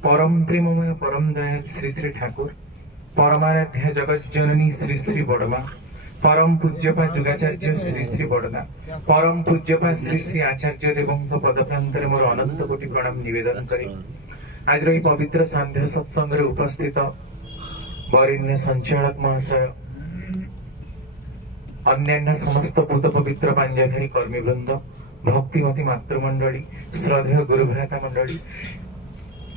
परम प्रेममय परम दयाल श्री श्री ठाकुर परमाराध्य जगत जननी श्री श्री बड़मा परम पूज्यपा जुगाचार्य श्री श्री बड़दा परम पूज्यपा श्री श्री आचार्य देवंक पदप्रांतर मोर अनंत कोटि प्रणाम निवेदन करी आज रही पवित्र सांध्य सत्संग रे उपस्थित वरेण्य संचालक महाशय अन्यान्य समस्त पूत पवित्र पांजाधारी कर्मीवृंद भक्तिमती मातृमंडली श्रद्धेय गुरुभ्राता मंडली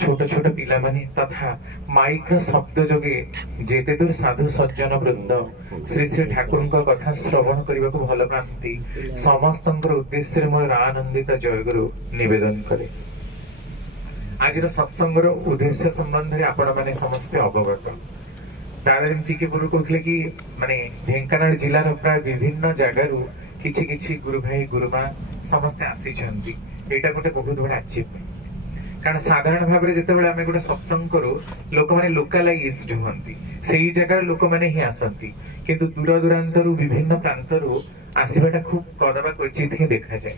छोट छोट पिला माने तथा माइक शब्द जोगे जेते दूर साधु सज्जन वृंद श्री श्री ठाकुर कथा श्रवण करने को भल पाती समस्त उद्देश्य मोर आनंदित जयगुरु निवेदन करे। आज सत्संगर उद्देश्य संबंध में आपण मैंने समस्ते अवगत तारमती के गुरु कहते कि माने ढेंकानाल जिलार प्राय विभिन्न जगार किछि किछि गुरु भाई गुरुमा समस्ते आसी एटा गोटे बहुत बड़ा अचीवमेंट कारण साधारण भाव में जिते आम गोटे सत्संग करू लोक मैंने लोकालाइज्ड हमें से ही जगह लोक मैंने ही आसती किंतु दूर दूरांतर विभिन्न प्रांतर आसवाटा खूब कदबा क्वचित ही देखा जाए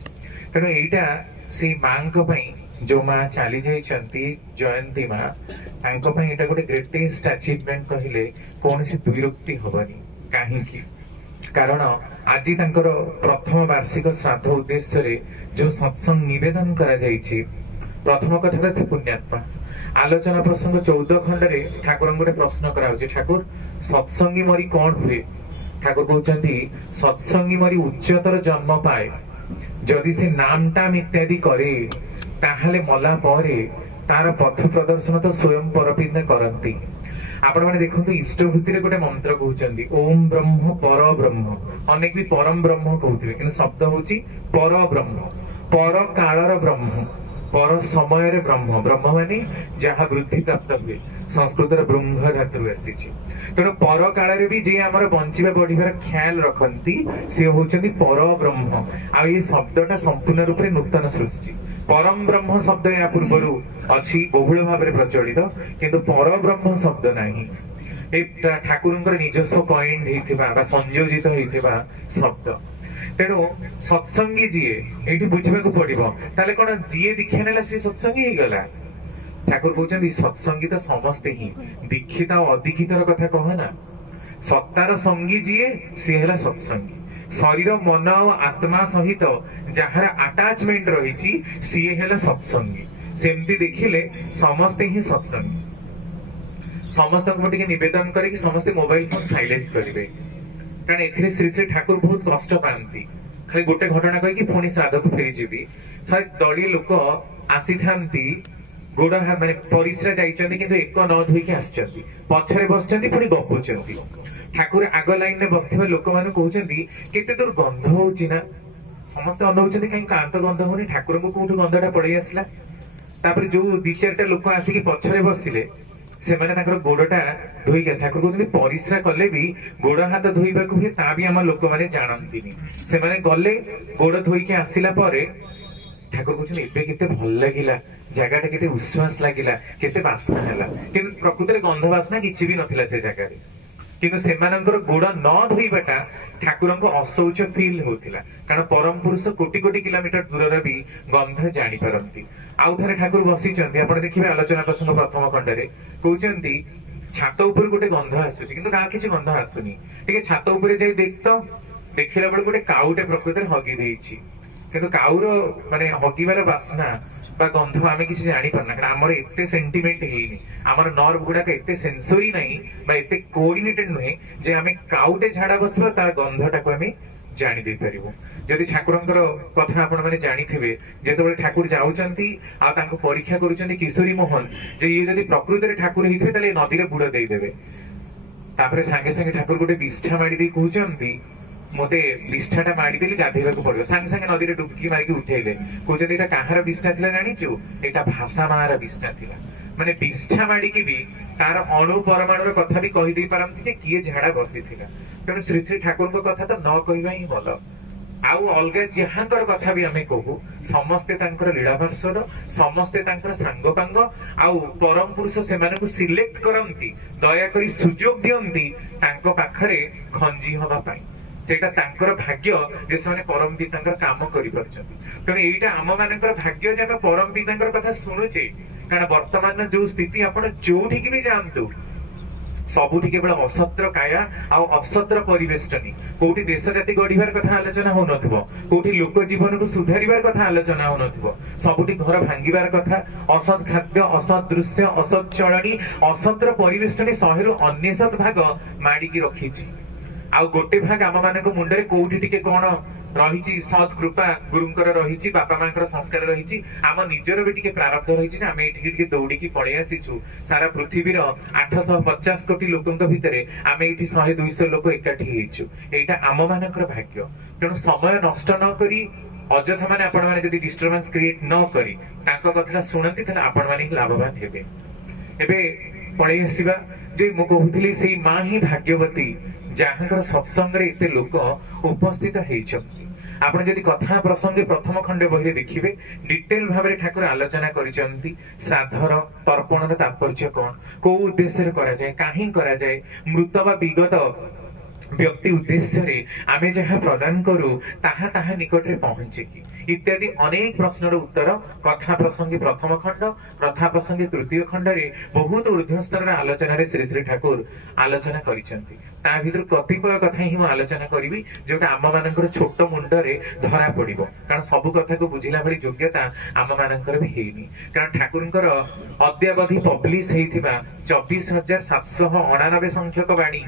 तेणु यहाँ से माँ जो माँ चली जाती जयंती माँ यहाँ गोटे ग्रेटेस्ट अचिवमेंट कहले कौन सी दुरुक्ति हबनी कहीं कारण आज प्रथम वार्षिक श्राद्ध उद्देश्य जो सत्संग निवेदन करा जायछि प्रथम कथा से पुण्यात्मा आलोचना प्रसंग 14 खंड रे ठाकुर गोटे प्रश्न कराउछि ठाकुर सत्संगी मरी कौन हुए ठाकुर कहउछन्ती सत्संगी मरी उच्चतर जन्म पाए जदि से नाम टाम इत्यादि करे ताहले मला परे तार पथ प्रदर्शन तो स्वयं परपिंद करंती आपण माने देखंतु इष्टभूति रे गोटे मंत्र कहउछन्ती ओम ब्रह्म पर ब्रह्म अनेक भी परम ब्रह्म कहउथिबे किंतु शब्द होछि पर ब्रह्म पर कालर ब्रह्म पर समय रे ब्रह्म ब्रह्म माने जहाँ वृद्धि प्राप्त हुए संस्कृत ब्रह्म धातु आसी तेणु पर काल रे भी जे आमर बंचिबा बढ़िबार ख्याल रखती से होचंदी पर ब्रह्म आ ये शब्दटा संपूर्ण रूप से नूतन सृष्टि परम ब्रह्म शब्द या पूर्व अच्छी बहुल भाव में प्रचलित किंतु पर ब्रह्म शब्द नहीं ठाकुर निजस्व कॉइंड होइथिबा संयोजित होइथिबा शब्द तेणु सत्संगी जीए ये बुझा पड़ो ताले कौन जीए दीक्षा नेला सी सत्संगी ही गला ठाकुर कहते सत्संगी तो समस्ते ही दीक्षित अदीक्षितर कथा कहना सत्तार संगी जीए सी है सत्संगी शरीर मन और आत्मा सहित जार अटाचमेंट रही सी है सत्संगी सेमती देखिले समस्ते ही सत्संगी समस्त निवेदन करके समस्ते मोबाइल फोन साइलेंट करेंगे कारण एथिरे श्री श्री ठाकुर बहुत कष्ट पाती खाली गोटे घटना कही पुणी श्राद्ध को फेरी जीवी थरे दड़ीय लोक आसी थांती गोड़ हाथ माने परिश्रा जाइछन्ती किंतु एक न धोइके आछन्ती पछरे बसछन्ती पुणी गपुछन्ती ठाकुर आग लाइन रे बसथिबा लोक माने कहउछन्ती केते दूर गंध होउची ना समस्त अनुभवछन्ती काई कांत गंध होनी ठाकुर को कोठु गंधटा पड़ै आसला तापर जो दि चारटा लोक आसी कि पछरे बसिले से माने गोड़टा धोई ठाकुर कहते परिश्रा कले भी गोड़ हाथ धोइबा हुए ता भी आम लोक मैंने जानती से माने गले गोड़ धोईके आसिला परे ठाकुर कहते केते भल लगिला जगहटा केते उच्छ्वास लगिला केते बासना हैला किंतु प्रकृत में गंध बासना किछि भी नथिला से जगह किंतु सेमानंकर गोड़ न धोइबाटा ठाकुर को असौच फील होतिला कारण परम पुरुष कोटि कोटि किलोमीटर दूर भी गंध जानी पारंती आउ थे ठाकुर बसीचंती आपण देखिबे आलोचना प्रसंग प्रथम खंड रे कहउचंती छात ऊपर गोटे गंध आसुची किंतु का किछि गंध आसुनी ठीक है छात ऊपर जाई देखतो देखिला बेले गोटे काउटे प्रकृत में हगी देइछि किंतु काउर माने हगिबार बासना बा गंध आमे किछि जानि परना कारण हमर एते सेंटिमेंट हेइनी हमर नर्व गुडा एते सेंसरी नाही बा एते कोऑर्डिनेटेड नहे जे आमे काउटे झाडा बसबा तार गंधटा को आमे जानि दे परिबो जदि ठाकुरंकर कथा आपण माने जानि थिबे जेतेबेले ठाकुर जाउचंती आ तांको परीक्षा करूचंती किशोरी मोहन जे ये जदि प्रकृति रे ठाकुर हिथिबे ताले नदी रे बुड़ देई देबे तापरे संगे संगे ठाकुर गोटे बिष्ठा माडी दे कहउचंती मते बिष्ठाटा माडी देली गाधेबा को पड़ो संगे संगे नदी रे डुबकी मारी उठेइले कहउचंती एटा काहार बिष्ठा थिला जानिचु एटा भाषा मार बिष्ठा थिला माने बिष्ठा माडी की भी तार अणु परमाणु रो कथा भी कहि दे पारंती जे किए झाडा बसी थिला तेणु श्री श्री ठाकुर को कथा तो न कहवा ही भल आउ अलग जहाँकर कथा भी आम कहू समस्ते लीला पार्षद समस्ते सांगपांग आउ परम पुरुष से सिलेक्ट करती दयाकोरी सुजोग दियंती पाखरे खंजी हवा पाई सेटा तांकर भाग्य जे से परम पितांकर काम करि परछंती तेणु एटा आम मानकर भाग्य जे परम पितांकर कथा सुनुचे कारण वर्तमान जो स्थिति आपण जोठी भी जातु सबुठी केवल असत्र काया आउ असत्र परिवेष्टनी कोठी देश जाति गढ़िबार कथा आलोचना हो नथिबो कोठी लोक जीवन को सुधारिबार कथा आलोचना हो नथिबो सबुठी घर भांगिबार कथा असत खाद्य असत दृश्य असत चलनी असत्र परिवेष्टनी 100 रु 99 भाग माडी की रखीची आउ गोटे भाग आम मान मुंडे कोठी टिके कोन रही सत कृपा गुरुंकर रही बापा मांकर संस्कार रही आम निजर भी टिके प्रारब्ध रही आम ये दौड़ी की पड़े आसीचु सारा पृथ्वीर 850 कोटी लोकों भितर आम ये 100-200 लोक एकाठी होइछु एटा आम मानकर भाग्य तेणु समय नष्ट न करी अजथा माने आपण माने जदी डिस्टर्बेंस क्रिएट न करी तांको कथा सुनंती तने आपण माने लाभवान हेबे एबे पड़े आसीबा जे मु कहूथिली सेही मां ही भाग्यवती जहाँकर सत्संग रे एते लोक उपस्थित हेइछथि आपण जदि कथा प्रसंगे प्रथम खंडे बहिरे देखिबे डिटेल भाबरे ठाकुर आलोचना करिसंती श्राद्धर तर्पणर तात्पर्य कोन को उद्देश्य रे करा जाय काहे करा जाय मृत बा विगत व्यक्ति उद्देश्य रे आमे जहाँ प्रदान करू ताहा ताहा निकट रे पहुंचे कि इत्यादि अनेक प्रश्नर उत्तर कथा प्रसंगे प्रथम खंड कथा प्रसंगे तृतीय खंड रे बहुत ऊर्ध्व स्तर आलोचना रे श्री श्री ठाकुर आलोचना करिसंती ता भीतर कतिपय कथा ही आलोचना करी जोटा आम मानकर छोट मुंडरे धरा पड़िबो कारण सब कथा को बुझिला भली योग्यता आम मानकर भी हेनी कारण ठाकुरंकर अद्यावधि पब्लिश हेइथिबा 24,799 संख्यक बाणी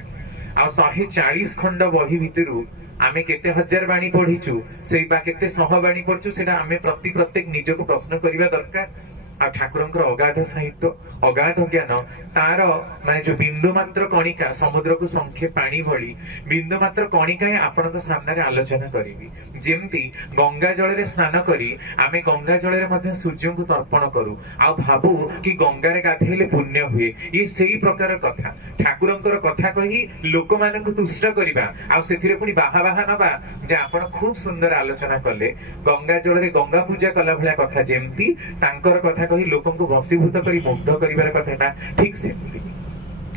आ 140 खंड बही भितरु आमे केते हजार बाणी पढ़ीचु सेई बा केते सह बाणी पढ़चु सेटा आमे प्रत्येक निजको प्रश्न करिबा दरकार आ ठाकुरंकर अगाध साहित्य अगाध ज्ञान तार माने जो बिंदु मात्र कणिका समुद्र को संख्ये पानी भली बिंदु मात्र कणिका आपनक सामने आलोचना करिवि जेमती गंगा जल रे स्नान करी आमे गंगा जल रे मध्ये सूर्य को तर्पण करू आ भाबू कि गंगा रे गाधेले पुण्य हुए ये सेही प्रकार कथा ठाकुरंकर कथा कही लोक मानक तुष्ट करिबा आ सेथिरे पुनी बाहा बाहा नबा जे आपण खूब सुंदर आलोचना कले गंगा जल रे गंगा पूजा कला भला कथा जेमती तांकर कथा कही लोकों को वशीभूत करी मुग्ध करिवार कथाटा ठीक सेमती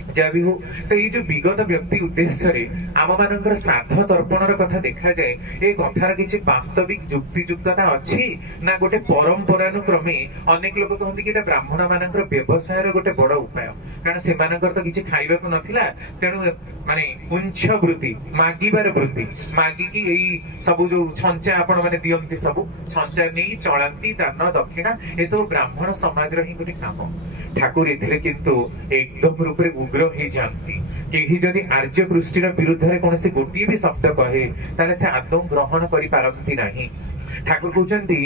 जहाँ भी हो तो ये जो विगत व्यक्ति उद्देश्य रे आम मानकर श्राद्ध तर्पणर कथा देखा जाए ए कथार किछि वास्तविक युक्तियुक्तता अछि ना गोटे परंपरानुक्रमे अनेक लोक कहନ୍ତି कि एटा ब्राह्मण मानकर व्यवसाय रो गोटे बड़ उपाय कारण से मानकर तो किछि खाइबा को नथिला तेनु माने उंच वृत्ति मागिबार वृत्ति मागी कि एई सब जो छंचा आपण माने दियंती सब छंचा नै चळंती दान दक्षिणा ए सब ब्राह्मण समाज रो ही गोटे काम ठाकुर एथिरे किंतु एकदम रूप रे उग्र ही जानती केही जदि आर्य पृष्ठिर विरुद्ध रे कोनसे गोटी भी शब्द कहे ताले से आदौ ग्रहण करि पारंती नाही ठाकुर कहउचंती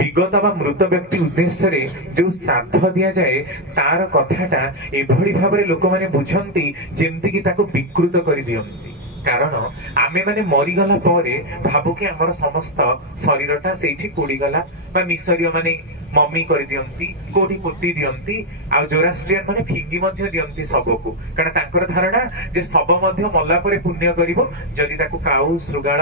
विगत बा मृत व्यक्ति उद्देश्य रे जो श्राद्ध दिया जाए तार कथाटा एभଳି भाबरे लोक माने बुझंती जेमति कि ताको विकृत करि दियंती कारण आमे माने मरी गला परे भाबु कि हमर समस्त शरीरटा सेठी कोडी गला बा मिसरिय माने मम्मी करि दियंती कोठी पुती दियंती आ जोरास्ट्रियन माने फिंगी मध्ये दियंती सबको कारण तांकर धारणा जे सब मध्ये मल्ला परे पुण्य करिवो जदि ताको काउ सुगाळ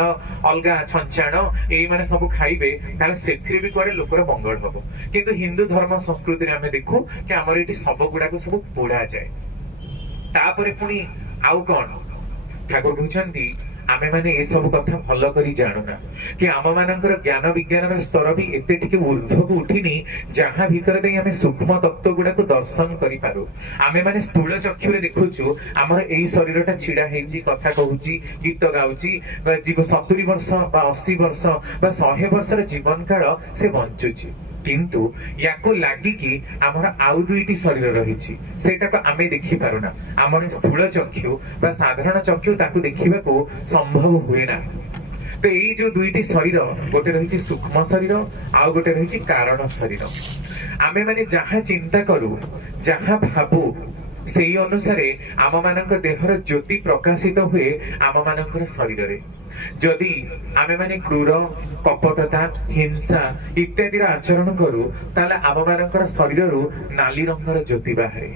अलगा छंचाण एई माने सब खाइबे ताले सेथिरे भी करे लोकर मंगल हबो किंतु हिंदू धर्म संस्कृति रे आमे देखु कि हमर एटी सब गुडा को सब पोड़ा जाए तापरे पुनी आउ कोन ठाकुर कहउचंती आमे माने ए सब कथा भलो करी जानूना कि आम मानकर ज्ञान विज्ञान स्तर भी एते टिके ऊर्ध्व को उठिनी जहां भीतर दे आमे सूक्ष्म तत्व गुडा को दर्शन करि पारू आमे माने स्थूल चक्षु रे देखुछु हमर एई शरीरटा छिडा हेजी कथा कहूची गीत गाउची बा जीव 70 वर्ष बा 80 वर्ष बा 100 वर्ष रे जीवन काल से बंचुची किंतु याको लागी कि हमर आउ दुईटी शरीर रहिछि सेटा को आमे देखि पारुना हमर स्थूल चक्षु बा साधारण चक्षु ताकू देखिबा को संभव हुए ना तो ये जो दुईटी शरीर गोटे रहिछि सूक्ष्म शरीर आउ गोटे रहिछि कारण शरीर आमे माने जहां चिंता करू जहां भाबू सेही अनुसारे आम मानक देहर ज्योति प्रकाशित हुए आम मानकर शरीर रे जदि आमे माने क्रूर कपटता हिंसा इत्यादि आचरण करू ताले आम मानकर शरीर रु नाली रंगर ज्योति बाहरे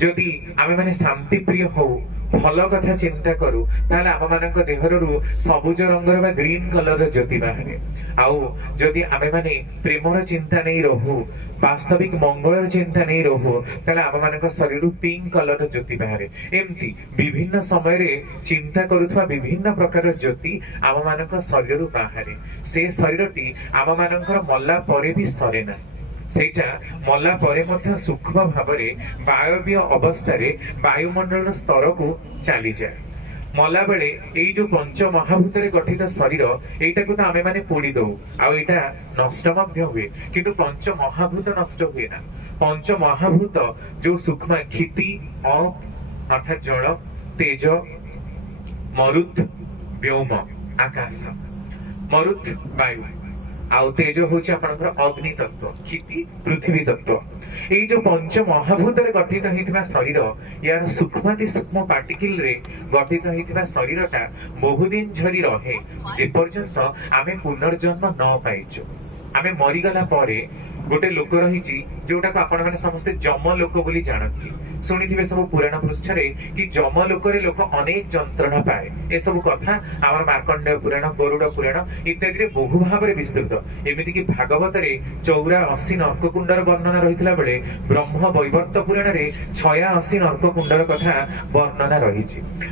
जदि आमे माने शांति प्रिय हो भल कथा चिंता करू ताले आम मानक देहर रु सबुज रंगर बा ग्रीन कलर ज्योति बाहरे आउ जदि आमे माने प्रेमर चिंता नहीं रहू वास्तविक मंगलर चिंता नहीं रहू ताले आम मानक शरीर रु पिंक कलर ज्योति बाहरे एमती विभिन्न समय रे चिंता करूथवा विभिन्न प्रकार ज्योति आम मानक शरीर रु बाहरे से शरीरटी आम मानकर मल्ला परे भी सरे ना ସେଇଟା ମଲା ପରେ ମଧ୍ୟ ସୂକ୍ଷ୍ମ ଭାବରେ ବାୟବୀୟ ଅବସ୍ଥାରେ ବାୟୁମଣ୍ଡଳର ସ୍ତରକୁ ଚାଲିଯାଏ। ମଲା ବେଳେ ଏଇ ଯୋଉ ପଞ୍ଚ ମହାଭୂତରେ ଗଠିତ ଶରୀର ଏଇଟାକୁ ତ ଆମେ ମାନେ ପୋଡ଼ି ଦଉ, ଆଉ ଏଇଟା ନଷ୍ଟ ମଧ୍ୟ ହୁଏ, କିନ୍ତୁ ପଞ୍ଚ ମହାଭୂତ ନଷ୍ଟ ହୁଏ ନା। ପଞ୍ଚ ମହାଭୂତ ଯୋଉ ସୂକ୍ଷ୍ମ କ୍ଷିତି ଅର୍ଥାତ୍ ଜଳ, ତେଜ, ମରୁତ, व्योम आकाश, मरुत वायु आउ तेज हूँ आपंकर अग्नि तत्व, क्षिति पृथ्वी तत्व। ये जो पंच महाभूत गठित होता शरीर यार सूक्ष्म सूक्ष्म पार्टिकल रे गठित होता शरीरटा बहुदिन झरी रहे जेपर्यंत आमे पुनर्जन्म न पाइचु। आमे मरीगला परे गोटे लोक रही जोटा को आपण मैंने समस्ते जम लोक बोली जानती, शुणी सब पुराण पृष्ठ कि जम लोक लोक अनेक जंत्रणा पाए। ए सब कथा आम मार्कंडेय पुराण, गरुड़ पुराण इत्यादि बहु भाव में विस्तृत। एमती कि भागवत 84 नर्ककुंडर वर्णना रही बेले ब्रह्म वैवर्त पुराण में 86 नर्ककुंडर कथा वर्णना रही।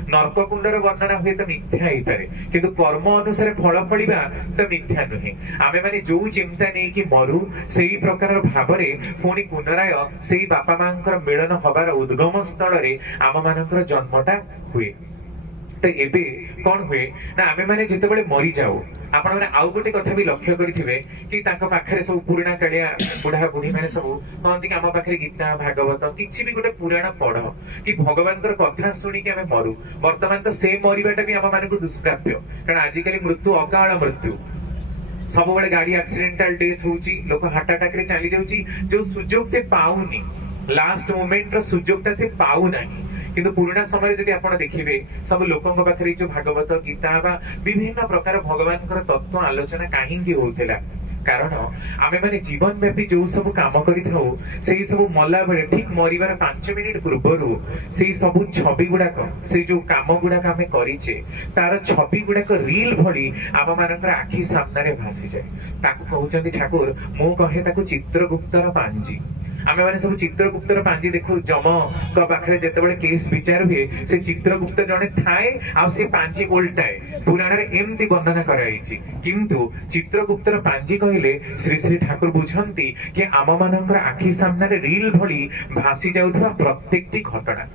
नर्ककुंडर वर्णना हुए तो मिथ्या हो पाए, किंतु कर्म अनुसार फल फड़ा तो मिथ्या नुहे। आमे माने जो चिंता नहीं कि मरु से प्रकार भाव पुणी पुनराय से बापा मां मिलन हबार उद्गम स्थल आम मानकर जन्मटा हुए। तो एबे कौन हुए ना आमे माने जितेबाला मरी जाऊ आपण माने आउ गोटे कथा भी लक्ष्य करिथिबे कि तांको पाखरे सब पुराणा कालिया बुढ़ा बुढ़ी माने सब कहती कि आम पाखरे गीता भागवत किसी भी गोटे पुराण पढ़ कि भगवान कथा शुणिकी आमे मरु। वर्तमान तो से मरिबाटा भी आम मानक दुष्प्राप्य, कारण आजिकली मृत्यु अकाल मृत्यु सब बड़े गाड़ी एक्सीडेंटल डेथ होची, लोक हार्ट अटैक रे चली जाउची। जो सुजोग से पाउनी लास्ट मोमेंट रो सुजोगटा से पाउ नाही, किंतु पुराना समय जदि आपण देखिबे सब लोकंक पाखरे जो भागवत गीता बा विभिन्न प्रकार भगवान तत्व आलोचना काहींकी होउथिला, कारण आमे माने जीवन व्यापी जो सब काम करिथाउ सेही सब मला बेले ठीक मरिबार 5 मिनिट पूर्वरु सेही सब छवि गुडाक से जो काम गुडाक आमे करिचे तार छवि गुडाक रील भली आम मानकर आखि सामने भासी जाए। ताकू कहउचंदी ठाकुर, मु कहे ताकू चित्रगुप्तर पांजी। आमे माने सब चित्रगुप्तर पांजी देखु जम का पाखरे जेतेबेले केस विचार हुए से चित्रगुप्त जने थाए आ से पांजी उल्टाए पुराण रे एमती वर्णना कराइछि। किंतु चित्रगुप्तर पांजी कहले श्री श्री ठाकुर बुझंती कि आम मानकर आखि सामने रील भली भासी जाउथबा प्रत्येकटी घटना।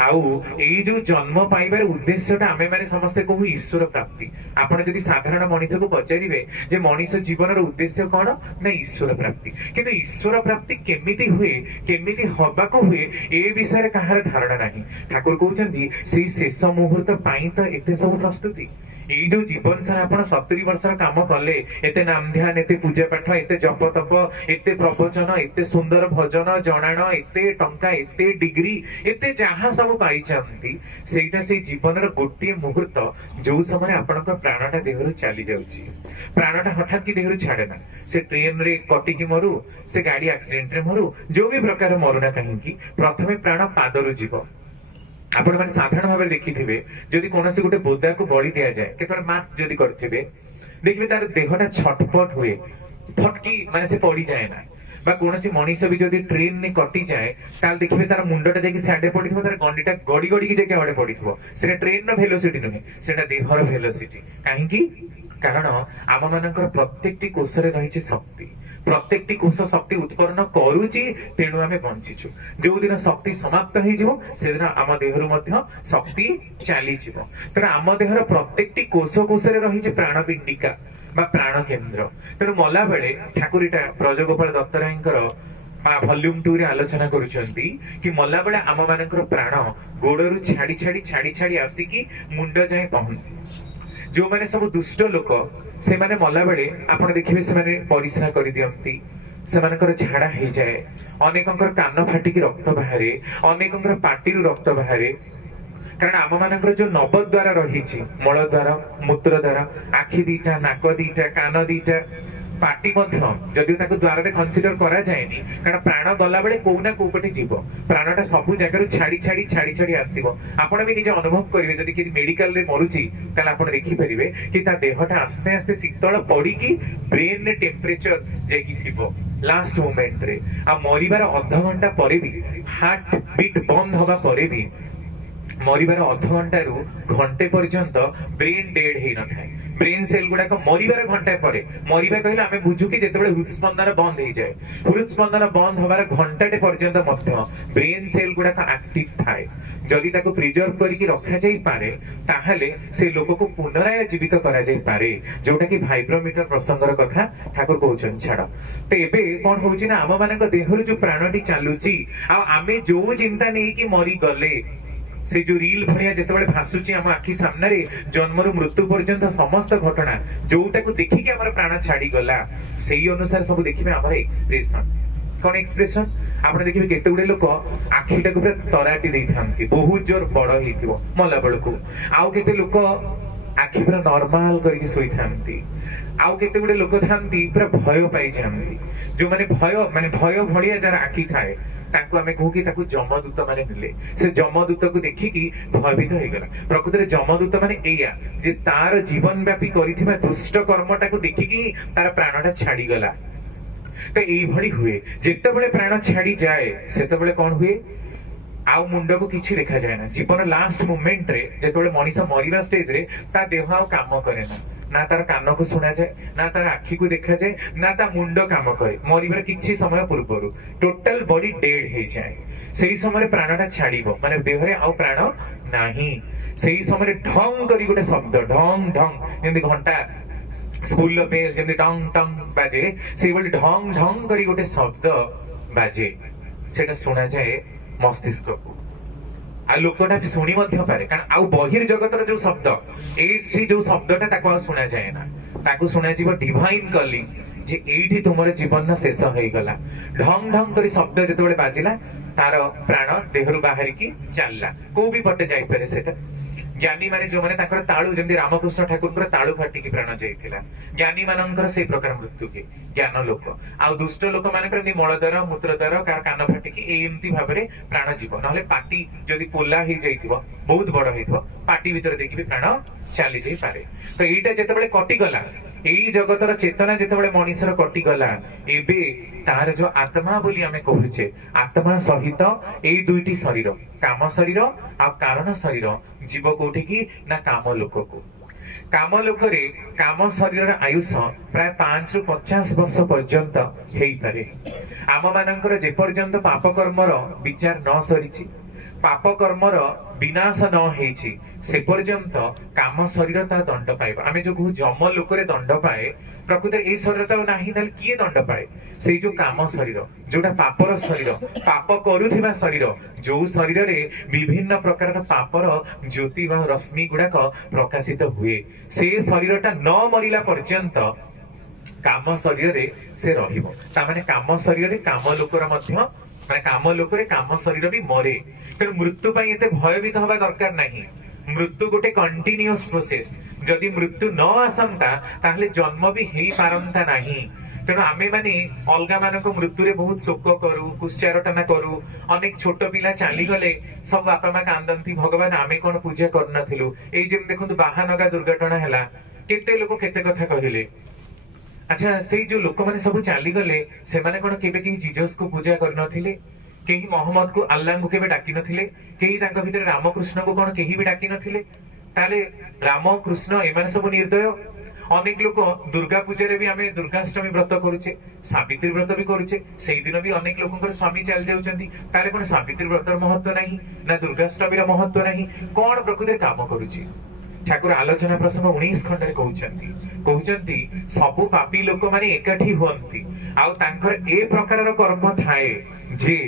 आउ एई जो जन्म पाइबार उद्देश्यटा आमे माने समस्ते कहू ईश्वर प्राप्ति। आपण जदि साधारण मनीष को पचारिबे जे मनीष जीवन उद्देश्य कौन ना ईश्वर प्राप्ति, किंतु ईश्वर प्राप्ति केमिति हुए केमिति हबाको हुए ए विषय कहार धारणा नाही। ठाकुर कहउचंदी सेई शेष मुहूर्त पाई तो एते सब प्रस्तुति। ये जो जीवन सारा आप 70 वर्ष काम कले एते नाम ध्यान एते पूजा पाठ एते जप तप एते प्रवचन एते सुंदर भजन जणाण एते टंका एते डिग्री एते जहाँ सब पाई सेटा से जीवन गोटे मुहूर्त जो समय आपण प्राणटा देहरु चली जाउची। प्राणटा हठात की देहरु छाड़े ना, से ट्रेन रे कटिकी मरु से गाड़ी एक्सीडेंट रे मरु जो भी प्रकार मरुना कहीं प्रथमे प्राण पादरु जीव। आपण माने साधारण भाव देखिथिबे जदि कोनोसी गोटे बोदा को बळी दिया जाए केतळ मात जदि करथिबे देखिबे तार देहटा छटपट हुए, फटकी माने से पड़ी जाए ना। बा कोनोसी मनीष भी जदि ट्रेन ने कटि जाए ताल देखिबे तार मुंडटा जाके साडे पडिथबो, तार गंडीटा गडी गडी के जाके आडे पडिथबो। सेटा ट्रेन नो वेलोसिटी नुहे, सेटा देहर वेलोसिटी। काहेकि कारण आम मानकर प्रत्येकटी कोषरे रहिछि शक्ति, प्रत्येकटी कोष शक्ति उत्पन्न करूची, तेणु आमे बंचिछु। जो दिन शक्ति समाप्त हो जिवो से दिन आम देहरु मध्य शक्ति चली जिवो। तर आम देहर प्रत्येकटी कोष कोषरे रहिछि प्राणपिंडिका बा प्राण केंद्र। तेणु मला बेले ठाकुर इटा ब्रजगोपाल दत्तरायंकर वॉल्यूम 2 रे आलोचना करूछंती कि मला बेले आम मानकर प्राण गोड़रु छाड़ी छाड़ी छाड़ी छाड़ी आसिकी मुंड जाए पहुंची। जो माने सब दुष्ट लोक से माने मला बेले आपण देखिबे से माने परिश्रा करि दियंती, से मानकर झाड़ा हो जाए, अनेकंकर कान फाटिकी रक्त बाहरे, अनेकंकर पाटिरु रक्त बाहरे। कारण आम मानकर जो नवद्वार रही मलद्वार मूत्रद्वार आखि दीटा नाक दीटा कान दीटा पाटी जदि द्वार कनसीडर करा जाएनी, कारण प्राण गला बेले को ना को पटे जीव प्राणटा सबु जगह छाड़ी छाड़ी छाड़ी छाड़ी आसीबो। आपण भी निजे अनुभव करिवे जदि कि मेडिकल रे मरुची ताले आपण देखि परिबे कि ता देहटा आस्ते आस्ते शीतल पड़ी की ब्रेन रे टेम्परेचर जेकी थिबो लास्ट मोमेंट रे आ मरिबार आधा घंटा परे भी हार्ट बीट बंद होबा परे भी मरिबार अध घंटा रु घंटे पर्यंत ब्रेन डेड हे न थाए। ब्रेन सेल गुड़ाक मरिबार घंटा पर मरिबा कहले आमे बुझु कि जेतेबेले हृदस्पंदन बंद हो जाए हृदस्पंदन बंद होबार घंटाटे पर्यंत मध्य ब्रेन सेल गुड़ाक एक्टिव थाए जदि ताको प्रिजर्व करके रखा जाई पारे ताहले से लोक को पुनराय जीवित करा जाई पारे जोटा कि भाइब्रोमीटर प्रसंगर कथा ठाकुर कहउछन छाड़ तो एबे कोन होउछि ना आम मानक देहर जो प्राणटी चालुची आ आमे जो चिंता नै कि मरी गले से जो रील भरिया जेतेबेले भासुची हम आखि सामने रे जन्मरु मृत्यु पर्यंत समस्त घटना जोटा को देखि कि हमर प्राण छाडी गला सेही अनुसार सब देखिबे हमर एक्सप्रेशन कोन एक्सप्रेशन आपण देखिबे केते गुडे लोक आखिटा को पूरा तराटी देई थांती बहुत जोर बड़ हेतिबो मला बेलको आउ केते लोक आखि पूरा नॉर्मल करके सोई थांती आउ केते गुडे लोक थांती पूरा भय पाई जांती जो माने भय भड़िया जरा आखि थाए ताको आमे कहू कि ताको जमदूत माने मिले से जमदूत को देखि कि भयभीत हो गला प्रकृति रे जमदूत माने एया जे तार जीवन व्यापी करिथिबा दुष्ट कर्मटा को देखि कि तार प्राणटा छाडी गला तो एई भली हुए जेते बेले प्राण छाडी जाए सेते बेले कोन हुए आउ मुंड को किछि देखा जाय ना जीवन लास्ट मोमेंट रे जेते बेले मनीषा मरिबा स्टेज रे ता देह आउ काम करे ना तार कान को सुना जाए ना तार आखि को देखा जाए ना ता मुंड काम करे मरिबार किछि समय पूर्व टोटल बॉडी डेड हो जाए सेही समय प्राणटा छाड़िबो माने देह रे आउ प्राण नाही सेही समय ढंग करी गोटे शब्द ढंग ढंग जेंति घंटा स्कूल बेल जेंति टंग टंग बाजे सेही बोली ढंग ढंग करी गोटे शब्द बाजे सेटा सुना जाए मस्तिष्क को आ लोकटा शुणी पारे कारण आउ बहिर जगतर जो शब्द ए जो शब्दटा ताको आ सुना जाए ना ताको सुना जीव डिवाइन कलिंग जे एठी तुमर जीवन शेष हो गला ढंग ढंग करी शब्द जेतेबेले बाजिला तार प्राण देहरु बाहरी की चलला को भी पटे जाई पारे सेटा ज्ञानी माने जो माने ताकर ताळु जेंति रामकृष्ण ठाकुर पर ताळु फाटी की प्राण जाइथिला ज्ञानी मानकर से प्रकार मृत्यु के ज्ञान लोक आ दुष्ट लोक मानकर नि मळदर मूत्रदर कार कान फाटी की एमती भाबरे प्राण जीव नहले पाटी जदि पोला ही जाइथिबो बहुत बड़ हेथिबो पाटी भीतर देखि प्राण चली जाई पारे तो एटा जेतेबेले कटि गला एई जगतर चेतना जेतेबेले मनीषर कटि गला एबे तार जो आत्मा बोली आमे कहूचे आत्मा सहित एई दुईटी शरीर काम शरीर आ कारण शरीर जीव कोठी की ना काम लोक को काम लोक रे काम शरीर आयुष प्राय 5 रु 50 वर्ष पर्यंत हेई पारे आम मानकर जे पर्यंत पाप कर्मर विचार न सरिछि पाप कर्मर विनाश न हेछि से पर्यंत काम शरीर ता दंड पाइबा आमे जो कहू जम लोक रे दंड पाए प्रकृति ए शरीर तो नाही ताल किए दंड पाए से जो काम शरीर जोटा पापर शरीर पाप करूथिबा शरीर जो शरीर रे विभिन्न प्रकार पापर ज्योति व रश्मि गुडाक प्रकाशित हुए से शरीरटा न मरिला पर्यंत काम शरीर रे से रहिबो ता माने काम शरीर रे काम लोकर मध्य माने काम लोक रे काम शरीर भी मरे तेणु मृत्यु पई एते भयभीत हवा दरकार नाही मृत्यु गोटे कंटिन्यूअस प्रोसेस जदि मृत्यु न आसंता ताहले जन्म भी हेई पारंता नाही तेणु आमे माने अलगा मानक मृत्यु रे बहुत शोक करू कुश्चारटना करू अनेक छोट पिला चाली गले सब बापा मा कांदंती भगवान आमे कोन पूजा करनथिलु एई जेम देखंतु बाहानगा दुर्घटना हैला केते लोक केते कथा कहिले अच्छा से जो लोक माने सब चाली गले से माने कोन केबे कि जीसस को पूजा करनथिले केही मोहम्मद को अल्लाह को केबे डाकी नथिले केही तांका भितर रामकृष्ण को कोन केही भी डाकी नथिले ताले रामकृष्ण एमाने सब निर्दय अनेक लोक दुर्गा पूजा रे भी आमे दुर्गाष्टमी व्रत करूचे सावित्री व्रत भी करूचे सेही दिन भी अनेक लोकंकर स्वामी चल जाउचंती ताले कोन सावित्री व्रतर महत्व नाही ना दुर्गाष्टमी रा महत्व नाही कोन प्रकृति काम करूची ठाकुर आलोचना प्रसंग 19 खंडरे कहउचंती सबु पापी लोक माने एकाठी हुअंती आउ तांकर ए प्रकारर कर्म थाए जे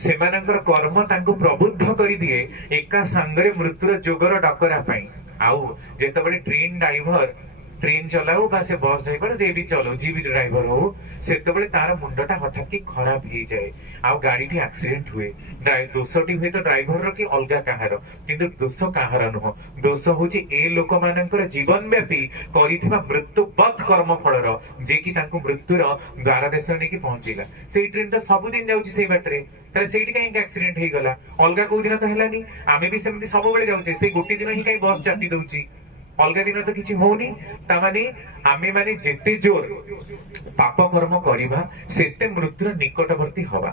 सेमानकर कर्म तांको प्रबुद्ध करि दिए एका संगरे मृत्युर जोगर डकरा पई आउ जेतबेले ट्रेन ड्राइवर ट्रेन चलाऊ बा से बस ड्राइवर जे भी चलो जी भी ड्राइवर हो सेतबेले तार मुंडटा हठात की खराब ही जाए आ गाड़ी टी एक्सीडेंट हुए दोषटी हुए तो ड्राइवर रो कि अलगा काहार किंतु दोष काहार नुह दोष होची ए लोक मानकर जीवन व्यापी करिथिबा मृत्युवत कर्म फलर जे कि तांको मृत्युर द्वार देश ने की पहुंचीला सेही ट्रेन तो सब दिन जाउची सेही बाटरे ताले सेही काई एक्सीडेंट हे गला अलगा को दिन तो हेलानी आमे भी सेमति सब बेले जाउचे सेही गोटी दिन ही काई बस चाटी दउची अलगा दिन तो किछि होनी तामाने आमे माने जेते जोर पाप कर्म करिबा सेते मृत्युर निकटवर्ती हवा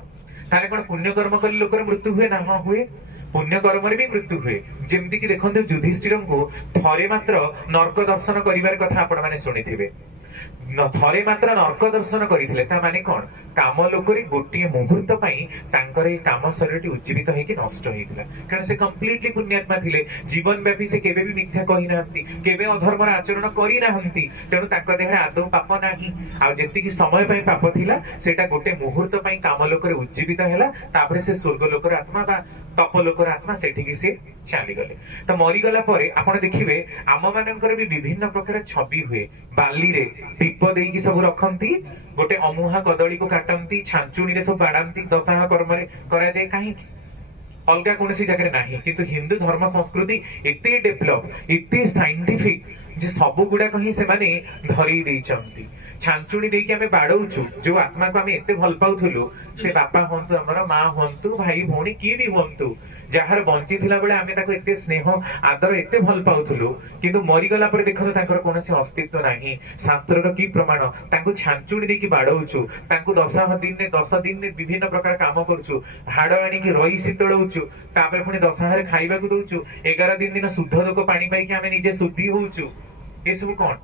तारे कोन पुण्य कर्म कले लोकर मृत्यु हुए ना हुए पुण्य कर्म भी मृत्यु हुए जमती कि देखते युधिष्ठिर को थरे मात्र नर्क दर्शन करिवार कथा आपण माने सुनिथिबे थरे मात्र नर्क दर्शन करते माने कौन काम लोक गोटे मुहूर्त काम शरीर उज्जीवित होगी नष्ट होता कारण से कम्प्लीटली पुण्यात्मा थिले जीवन व्यापी से केबे भी मिथ्या कही ना केबे अधर्म आचरण करना तेणु देह आदौ पाप ना आती समय पाप थिला सेटा गोटे मुहूर्त काम लोक उज्जीवित है से स्वर्ग लोकर आत्मा बा तप लोकर आत्मा सेठिकी से चलीगले तो मरीगला आप देखिए आम मानकर भी विभिन्न प्रकार छवि हुए बाली रे दीप देकी सब रखती गोटे अमुहा कदली को काटती छांचुणी सब बाड़ाती दशहरा कर्म करा जाए कहीं अलग कौन जगह ना किंतु हिंदू धर्म संस्कृति एते डेभलप एते साइंटिफिक जे सब गुड़ाक ही से धरी देइचंती छांचुणी देकी आमे बाड़ौचु जो आत्मा को आमे एते भल पाउथुलु से बापा हुंतु हमर मां हुंतु भाई भौणी की भी हुंतु जार बंची थिला बेले आमे ताको एते स्नेह आदर एते भल पाउथुलु किंतु मरी गला पर देखो ताकर कोनोसी अस्तित्व नाही शास्त्रर की प्रमाण ताको छांचुणी देकी बाड़ौचु ताको 10 दिन ने विभिन्न प्रकार काम करछु हाड़ आनी की रई शीतळौचु तापर पुनी दशहरे खाइबा को दउचु 11 दिन शुद्ध लोक पानी पाई के आमे निजे शुद्धि होउचु ए सब कोन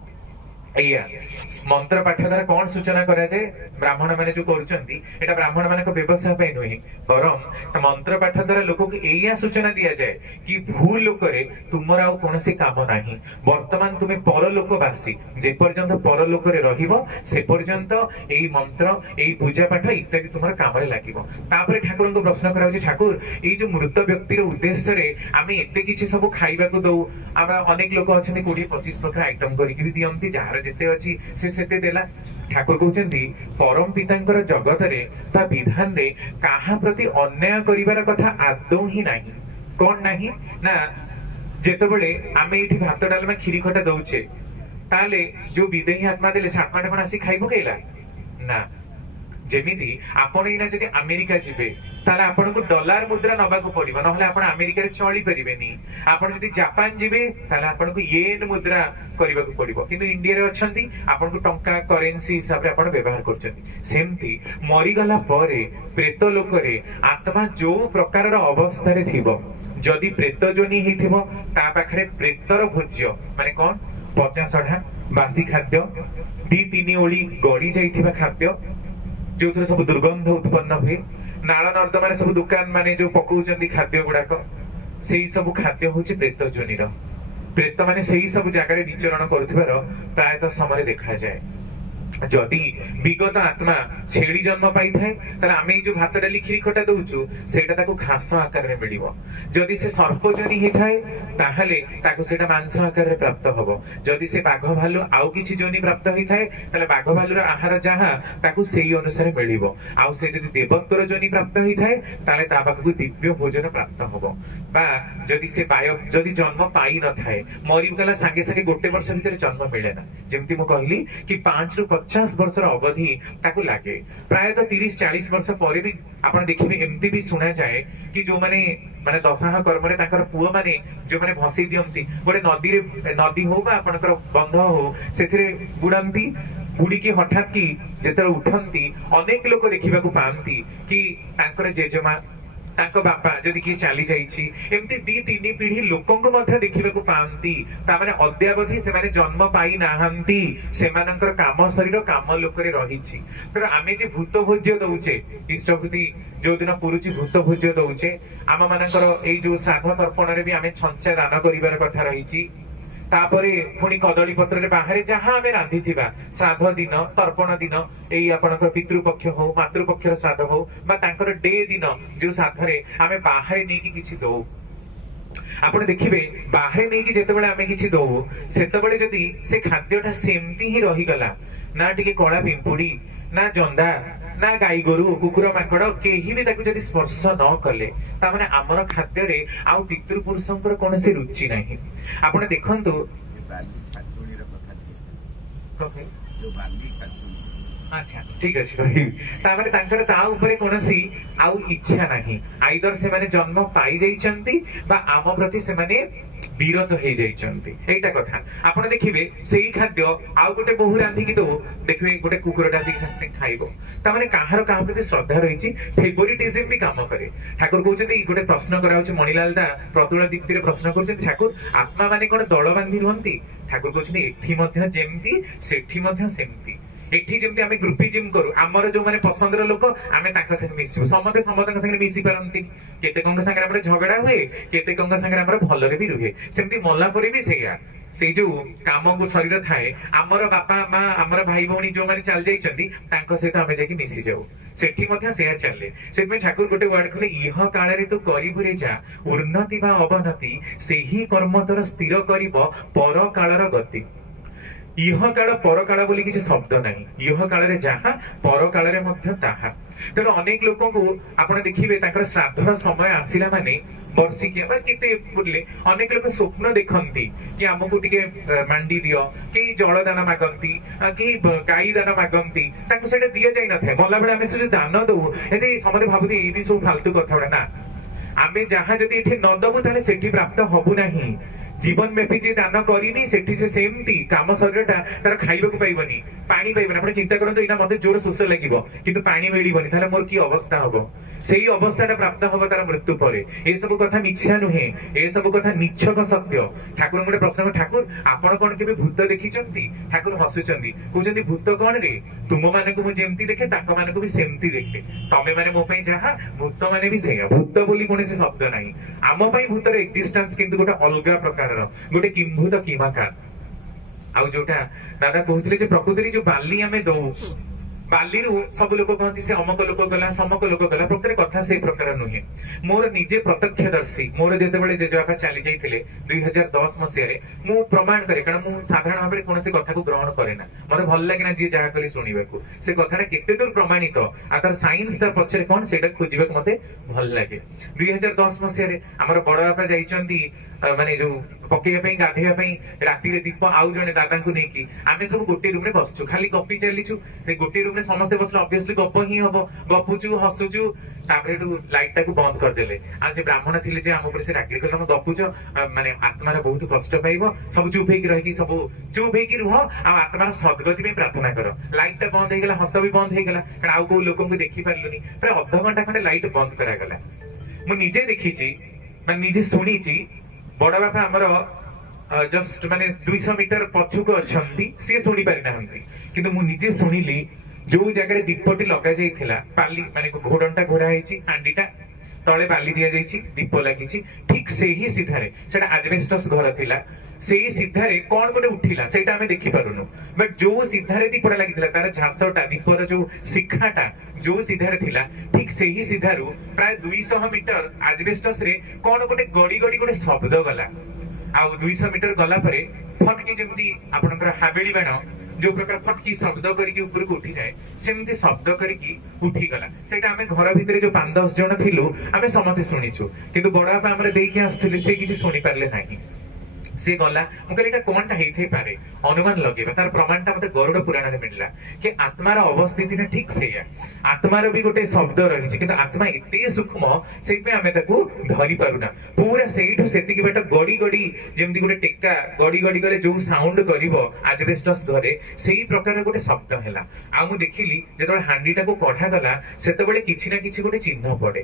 मंत्र पाठ द्वारा कौन सूचना करा जाए ब्राह्मण माने जो करूचंती एटा ब्राह्मण माने को व्यवसाय पे नुहे बरम मंत्र पाठ द्वारा लोक को एया सूचना दिया जाए कि भूल लोकरे तुमर आउ कोनोसी काम नाही वर्तमान तुमे परलोकवासी जे पर्यंत परलोकरे रहिबो से पर्यंत एई मंत्र एई पूजा पाठ इत्यादि तुमर काम रे लागिबो तापर ठाकुर को प्रश्न करा जे ठाकुर एई जो मृत व्यक्ति रो उद्देश्य रे आमे एते किछि सब खाइबा को दउ आमे अनेक लोक अछन 20-25 प्रकार आइटम करि कि दियंती जार जेते अछि से सेते देला ठाकुर कहउचंती परम पितांकर जगत रे बा विधान रे काहा प्रति अन्याय करिवार कथा आदौ ही नाही कोन नाही ना जेते बेले आमे इठी भात डालमा खीरी खटा दउछे ताले जो विदेही आत्मा देले से आत्मा कोन आसी खाइबो केला ना जेमिति आपण इना जदि अमेरिका जिबे ताले आपण को डॉलर मुद्रा नबाको पड़िबो नहले आपण अमेरिका रे चली परिबेनी आपण जदि जापान जिबे ताले आपण को येन मुद्रा करबाको पड़िबो किंतु इंडिया रे अछंती आपण को टंका करेंसी हिसाब रे आपण व्यवहार करचंती सेमती मरी गला परे प्रेत लोक रे आत्मा जो प्रकार रो अवस्था रे थिबो जदि प्रेत जोनी हिथिबो ता पाखरे प्रेतर भोज्य माने कोन पचा सढ़ा बासी खाद्य 2-3 ओली गड़ी जाइथिबा खाद्य जो सब दुर्गंध उत्पन्न हुए नाल नर्दमा सब दुकान माने जो पकाउचंती खाद्य गुड़ाक सेही सब खाद्य होची प्रेत जोनीर प्रेत माने सेही सब जगह रे विचरण करथिबार प्रायतः समय देखा जाए जदि विगत आत्मा छेली जन्म पाई थाए ताले आमे जो भात डाली खीरी खटा दउचु सेटा ताको घास आकार रे मिलिबो जदि से सर्प जनी हे थाए ताहले ताको सेटा मांस आकार रे प्राप्त हबो जदि से बाघ भालु आउ किछि जोनी प्राप्त होई थाए ताले बाघ भालुर आहार जहा ताको सेही अनुसार मिलिबो आउ से जदि देवत्वर जोनी प्राप्त होई थाए ताले ता पाखकु दिव्य भोजन प्राप्त हबो बा जदि से बाय जदि जन्म पाई न थाए मरि गला संगे संगे गोटे वर्ष भीतर जन्म मिले ना जेमति मु कहली कि 5 रु 50 वर्ष अवधि ताकू लगे प्रायतः 30-40 वर्ष पर भी आप देखिए एमती भी शुणा जाए कि जो माने माने दशहरा कर्म रे ताकर पुआ माने जो माने भसई दियंती गोटे नदी हो बा आपनकर बंध हो सेथिरे बुड़ांती बुड़ी की हठात की जेतरे उठंती अनेक लोक देखिबा को पांती कि ताकर जेजेमा ताको बापा जदि किए चली जाइछि एमती 2-3 पीढ़ी लोकंको मध्य देखिबाको पांती ता माने अद्यावधि से माने जन्म पाई नाहंती सेमानंकर काम शरीर काम लोकरे रहिछि तर आमे जे भूत भोज्य दउचे इष्टभूति जो दिन पुरुचि भूत भोज्य दउचे आम मानकर एई जो श्राद्ध तर्पण रे भी आमे छंचा दान करिवार कथा रहिछि तापरे पुणी कदली पत्र रे बाहरे जहां आमे रांधी थिबा श्राद्ध दिन तर्पण दिन एई आपनकर पितृपक्ष हो मातृपक्षर श्राद्ध हो बा तांकर डे दिन जो श्राद्ध रे आमे बाहरे नेकी किछि दो आपण देखिबे बाहरे नेकी जेतेबेले आमे किछि दो सेतेबेले जदी से खाद्यटा सेमती ही रही गला ना टिके कळा पिंपुडी ना जंदा ना गाई गोरु कुकुर माकड़ केही भी ताकू जदी स्पर्श न कले ता माने हमर खाद्य रे आउ पितृ पुरुषंकर कोनसे रुचि नाही आपण देखंतु खातुनी रे कथा कहे जो बाली खातुनी अच्छा ठीक अछि भाई ता माने तांकर ता ऊपर कोनसी आउ इच्छा नाही आइदर से माने जन्म पाई जाइचंती बा आम प्रति से माने ବିରତ ହେଇଯାଇଛନ୍ତି। ଏଇଟା କଥା ଆପଣ ଦେଖିବେ ସେଇ ଖାଦ୍ୟ ଆଉ ଗୋଟେ ବୋହୂ ରାନ୍ଧିକି ଦଉ, ଦେଖିବେ ଗୋଟେ କୁକୁରଟା ଆସିକି ସାଙ୍ଗେ ସାଙ୍ଗେ ଖାଇବ। ତାମାନେ କାହାର କାହା ପ୍ରତି ଶ୍ରଦ୍ଧା ରହିଛି, ଫେଭରିଟିଜିମ ବି କାମ କରେ। ଠାକୁର କହୁଛନ୍ତି, ଗୋଟେ ପ୍ରଶ୍ନ କରାଉଛି, ମଣିଲାଲ ଦା ପ୍ରତୁଳ ଦୀପ୍ତିରେ ପ୍ରଶ୍ନ କରୁଛନ୍ତି, ଠାକୁର ଆତ୍ମା ମାନେ କଣ ଦଳ ବାନ୍ଧି ରୁହନ୍ତି? ଠାକୁର କହୁଛନ୍ତି ଏଠି ମଧ୍ୟ ଯେମିତି ସେଠି ମଧ୍ୟ ସେମିତି। ଏଠି ଯେମିତି ଆମେ ଗ୍ରୁପିଜିମ କରୁ, ଆମର ଯୋଉମାନେ ପସନ୍ଦର ଲୋକ ଆମେ ତାଙ୍କ ସାଙ୍ଗେ ମିଶିବୁ, ସମସ୍ତେ ସମସ୍ତଙ୍କ ସାଙ୍ଗରେ ମିଶି ପାରନ୍ତି। କେତେକଙ୍କ ସାଙ୍ଗରେ ଆମର ଝଗଡା ହୁଏ, କେତେକଙ୍କ ସାଙ୍ଗରେ ଆମର ଭଲରେ ବି ରୁହେ। ସେମିତି ମଲା ପରେ ବି ସେଇଆ, ସେଇ ଯୋଉ କାମକୁ ଶରୀର ଥାଏ, ଆମର ବାପା ମା ଆମର ଭାଇ ଭଉଣୀ ଯୋଉମାନେ ଚାଲି ଯାଇଛନ୍ତି ତାଙ୍କ ସହିତ ଆମେ ଯାଇକି ମିଶି ଯାଉ, ସେଠି ମଧ୍ୟ ସେଇଆ ଚାଲେ। ସେଥିପାଇଁ ଠାକୁର ଗୋଟେ ୱାର୍ଡ କହିଲେ, ଇହ କାଳରେ ତୁ କରିବୁରେ ଯା ଉନ୍ନତି ବା ଅବନତି, ସେହି କର୍ମ ତୋର ସ୍ଥିର କରିବ ପର କାଳର ଗତି। ଇହ କାଳ ପରକାଳ ବୋଲି କିଛି ଶବ୍ଦ ନାହିଁ, ଇହ କାଳରେ ଯାହା ପର କାଳରେ ମଧ୍ୟ ତାହା। ତେଣୁ ଅନେକ ଲୋକଙ୍କୁ ଆପଣ ଦେଖିବେ ତାଙ୍କର ଶ୍ରାଦ୍ଧର ସମୟ ଆସିଲା ମାନେ ବର୍ଷିକିଆ ବା କେତେ ବୁଲିଲେ ଅନେକ ଲୋକ ସ୍ୱପ୍ନ ଦେଖନ୍ତି କି ଆମକୁ ଟିକେ ମାଣ୍ଡି ଦିଅ, କେହି ଜଳଦାନ ମାଗନ୍ତି, କେହି ଗାଈ ଦାନ ମାଗନ୍ତି, ତାଙ୍କୁ ସେଇଟା ଦିଆଯାଇ ନଥାଏ। ମଲାବେଳେ ଆମେ ସେ ଯୋଉ ଦାନ ଦଉ, ଏମିତି ସମସ୍ତେ ଭାବନ୍ତି ଏଇ ବି ସବୁ ଫାଲତୁ କଥା ଗୁଡା। ନା, ଆମେ ଯାହା ଯଦି ଏଠି ନ ଦବୁ ତାହେଲେ ସେଠି ପ୍ରାପ୍ତ ହବୁ ନାହିଁ। ଜୀବନ ବ୍ୟାପୀ ଯିଏ ଦାନ କରିନି ସେଠି ସେ ସେମିତି କାମ ଶରୀରଟା ତାର ଖାଇବାକୁ ପାଇବନି, ପାଣି ପାଇବନି। ଆପଣ ଚିନ୍ତା କରନ୍ତୁ, ଏଇନା ମତେ ଜୋର ଶୋଷ ଲାଗିବ କିନ୍ତୁ ପାଣି ମିଳିବନି, ତାହେଲେ ମୋର କି ଅବସ୍ଥା ହବ? ସେଇ ଅବସ୍ଥାଟା ପ୍ରାପ୍ତ ହବ ତାର ମୃତ୍ୟୁ ପରେ। ଏସବୁ କଥା ମିଥ୍ୟା ନୁହେଁ, ଏସବୁ କଥା ନିଚ୍ଛକ ସତ୍ୟ। ଠାକୁରଙ୍କୁ ଗୋଟେ ପ୍ରଶ୍ନ, ଠାକୁର ଆପଣ କଣ କେବେ ଭୂତ ଦେଖିଛନ୍ତି? ଠାକୁର ହସୁଛନ୍ତି, କହୁଛନ୍ତି ଭୂତ କଣ ରେ, ତୁମ ମାନଙ୍କୁ ମୁଁ ଯେମିତି ଦେଖେ ତାଙ୍କ ମାନଙ୍କୁ ବି ସେମିତି ଦେଖେ। ତମେ ମାନେ ମୋ ପାଇଁ ଯାହା, ଭୂତ ମାନେ ବି ସେଇଆ। ଭୂତ ବୋଲି କୌଣସି ଶବ୍ଦ ନାହିଁ। ଆମ ପାଇଁ ଭୂତର ଏକ୍ଜିଷ୍ଟାନ୍ସ କିନ୍ତୁ ଗୋଟେ ଅଲଗା ପ୍ରକାରର, ଗୋଟେ କିମ୍ଭୂତ କିମାକାର। ଆଉ ଯୋଉଟା ଦାଦା କହୁଥିଲେ ଯେ ପ୍ରକୃତିରେ ଯୋଉ ବାଲି ଆମେ ଦଉ, ବାଲିରୁ ସବୁ ଲୋକ କହନ୍ତି ସେ ଅମକ ଲୋକ ଗଲା ସମକ ଲୋକ ଗଲା, ପ୍ରକୃତରେ କଥା ସେଇ ପ୍ରକାର ନୁହେଁ। ମୋର ନିଜେ ପ୍ରତ୍ୟକ୍ଷଦର୍ଶୀ, ମୋର ଯେତେବେଳେ ଜେଜେବାପା ଚାଲି ଯାଇଥିଲେ 2010 ମସିହାରେ, ମୁଁ ପ୍ରମାଣ କରେ, କାରଣ ମୁଁ ସାଧାରଣ ଭାବରେ କୌଣସି କଥାକୁ ଗ୍ରହଣ କରେ ନା, ମତେ ଭଲ ଲାଗେ ନା ଯିଏ ଯାହା କଲି ଶୁଣିବାକୁ। ସେ କଥାଟା କେତେ ଦୂର ପ୍ରମାଣିତ ଆଉ ତାର ସାଇନ୍ସ ତା ପଛରେ କଣ ସେଇଟା ଖୋଜିବାକୁ ମତେ ଭଲ ଲାଗେ। 2010 ମସିହାରେ ଆମର ବଡ ବାପା ଯାଇଛନ୍ତି ମାନେ ଯୋଉ ପକେଇବା ପାଇଁ, ଗାଧେଇବା ପାଇଁ, ରାତିରେ ଦୀପ ଆଉ ଜଣେ ଦାଦାଙ୍କୁ ନେଇକି ଆମେ ସବୁ ଗୋଟିଏ ରୁମ ରେ ବସିଛୁ, ଖାଲି ଗପି ଚାଲିଛୁ। ସେ ଗୋଟିଏ ରୁମ ରେ ସମସ୍ତେ ବସିଲେ ଅବଭିୟସଲି ଗପ ହିଁ ହବ, ଗପୁଛୁ ହସୁଛୁ। ତାପରେ ଏଠୁ ଲାଇଟ ଟାକୁ ବନ୍ଦ କରିଦେଲେ। ଆଉ ସେ ବ୍ରାହ୍ମଣ ଥିଲେ ଯେ ଆମ ଉପରେ ସେ ରାଗି କଲେ, ତମେ ଗପୁଛ ମାନେ ଆତ୍ମାର ବହୁତ କଷ୍ଟ ପାଇବ, ସବୁ ଚୁପ ହେଇକି ରହିକି ସବୁ ଚୁପ ହେଇକି ରୁହ ଆଉ ଆତ୍ମାର ସଦ୍ଗତି ପାଇଁ ପ୍ରାର୍ଥନା କର। ଲାଇଟ ଟା ବନ୍ଦ ହେଇଗଲା, ହସ ବି ବନ୍ଦ ହେଇଗଲା, କାରଣ ଆଉ କୋଉ ଲୋକଙ୍କୁ ଦେଖି ପାରିଲୁନି। ପ୍ରାୟ ଅଧଘଣ୍ଟା ଖଣ୍ଡେ ଲାଇଟ ବନ୍ଦ କରାଗଲା। ମୁଁ ନିଜେ ଦେଖିଛି, ମାନେ ନିଜେ ଶୁଣିଛି। ବଡ ବାପା ଆମର ଜଷ୍ଟ ମାନେ 200 ମିଟର ପଛକୁ ଅଛନ୍ତି, ସିଏ ଶୁଣି ପାରିନାହାନ୍ତି, କିନ୍ତୁ ମୁଁ ନିଜେ ଶୁଣିଲି। ଯୋଉ ଜାଗାରେ ଦୀପଟି ଲଗା ଯାଇଥିଲା, ବାଲି ମାନେ ଘୋଡଣଟା ଘୋଡା ହେଇଛି, ହାଣ୍ଡିଟା ତଳେ ବାଲି ଦିଆଯାଇଛି, ଦୀପ ଲାଗିଛି, ଠିକ ସେହି ସିଧାରେ, ସେଟା ଆଜବେଷ୍ଟସ ଘର ଥିଲା, ସେଇ ସିଧାରେ କଣ ଗୋଟେ ଉଠିଲା ସେଇଟା ଆମେ ଦେଖିପାରୁନୁ। ବଟ ଯୋଉ ସିଧାରେ ଦୀପଟା ଲାଗିଥିଲା ତାର ଝାସଟା, ଦୀପର ଯୋଉ ଶିଖାଟା ଯୋଉ ସିଧାରେ ଥିଲା, ଠିକ ସେହି ସିଧାରୁ ପ୍ରାୟ 200 ମିଟର ଆଜବେଷ୍ଟସ ରେ କଣ ଗୋଟେ ଗଡି ଗଡି ଗୋଟେ ଶବ୍ଦ ଗଲା। ଆଉ 200 ମିଟର ଗଲା ପରେ ଫଟକି, ଯେମିତି ଆପଣଙ୍କର ହାବେଳି ବାଣ ଯୋଉ ପ୍ରକାର ଫଟକି ଶବ୍ଦ କରିକି ଉପରକୁ ଉଠିଯାଏ, ସେମିତି ଶବ୍ଦ କରିକି ଉଠିଗଲା। ସେଇଟା ଆମେ ଘର ଭିତରେ ଯୋଉ 5-10 ଜଣ ଥିଲୁ ଆମେ ସମସ୍ତେ ଶୁଣିଛୁ, କିନ୍ତୁ ବଡ ବାପା ଆମର ଦେଇକି ଆସୁଥିଲେ, ସେ କିଛି ଶୁଣି ପାରିଲେ ନାହିଁ। ସେ ଗଲା, ମୁଁ କହିଲି ଏଇଟା କଣଟା ହେଇଥାଇପାରେ, ଅନୁମାନ ଲଗେଇବା। ତାର ପ୍ରମାଣଟା ମତେ ଗରୁଡ ପୁରାଣରେ ମିଳିଲା କି ଆତ୍ମାର ଅବସ୍ଥିତିଟା ଠିକ ସେଇଆ। ଆତ୍ମାର ବି ଗୋଟେ ଶବ୍ଦ ରହିଛି, କିନ୍ତୁ ଆତ୍ମା ଏତେ ସୂକ୍ଷ୍ମ, ସେଇଥିପାଇଁ ଆମେ ତାକୁ ଧରି ପାରୁନା। ପୁରା ସେଇଠୁ ସେତିକି ବାଟ ଗଡି ଗଡି, ଯେମିତି ଗୋଟେ ଟେକା ଗଡି ଗଡି ଗଲେ ଯୋଉ ସାଉଣ୍ଡ କରିବ ଆଜବେଷ୍ଟସ ଘରେ, ସେଇ ପ୍ରକାର ଗୋଟେ ଶବ୍ଦ ହେଲା। ଆଉ ମୁଁ ଦେଖିଲି ଯେତେବେଳେ ହାଣ୍ଡିଟାକୁ କଢାଗଲା, ସେତେବେଳେ କିଛି ନା କିଛି ଗୋଟେ ଚିହ୍ନ ପଡେ।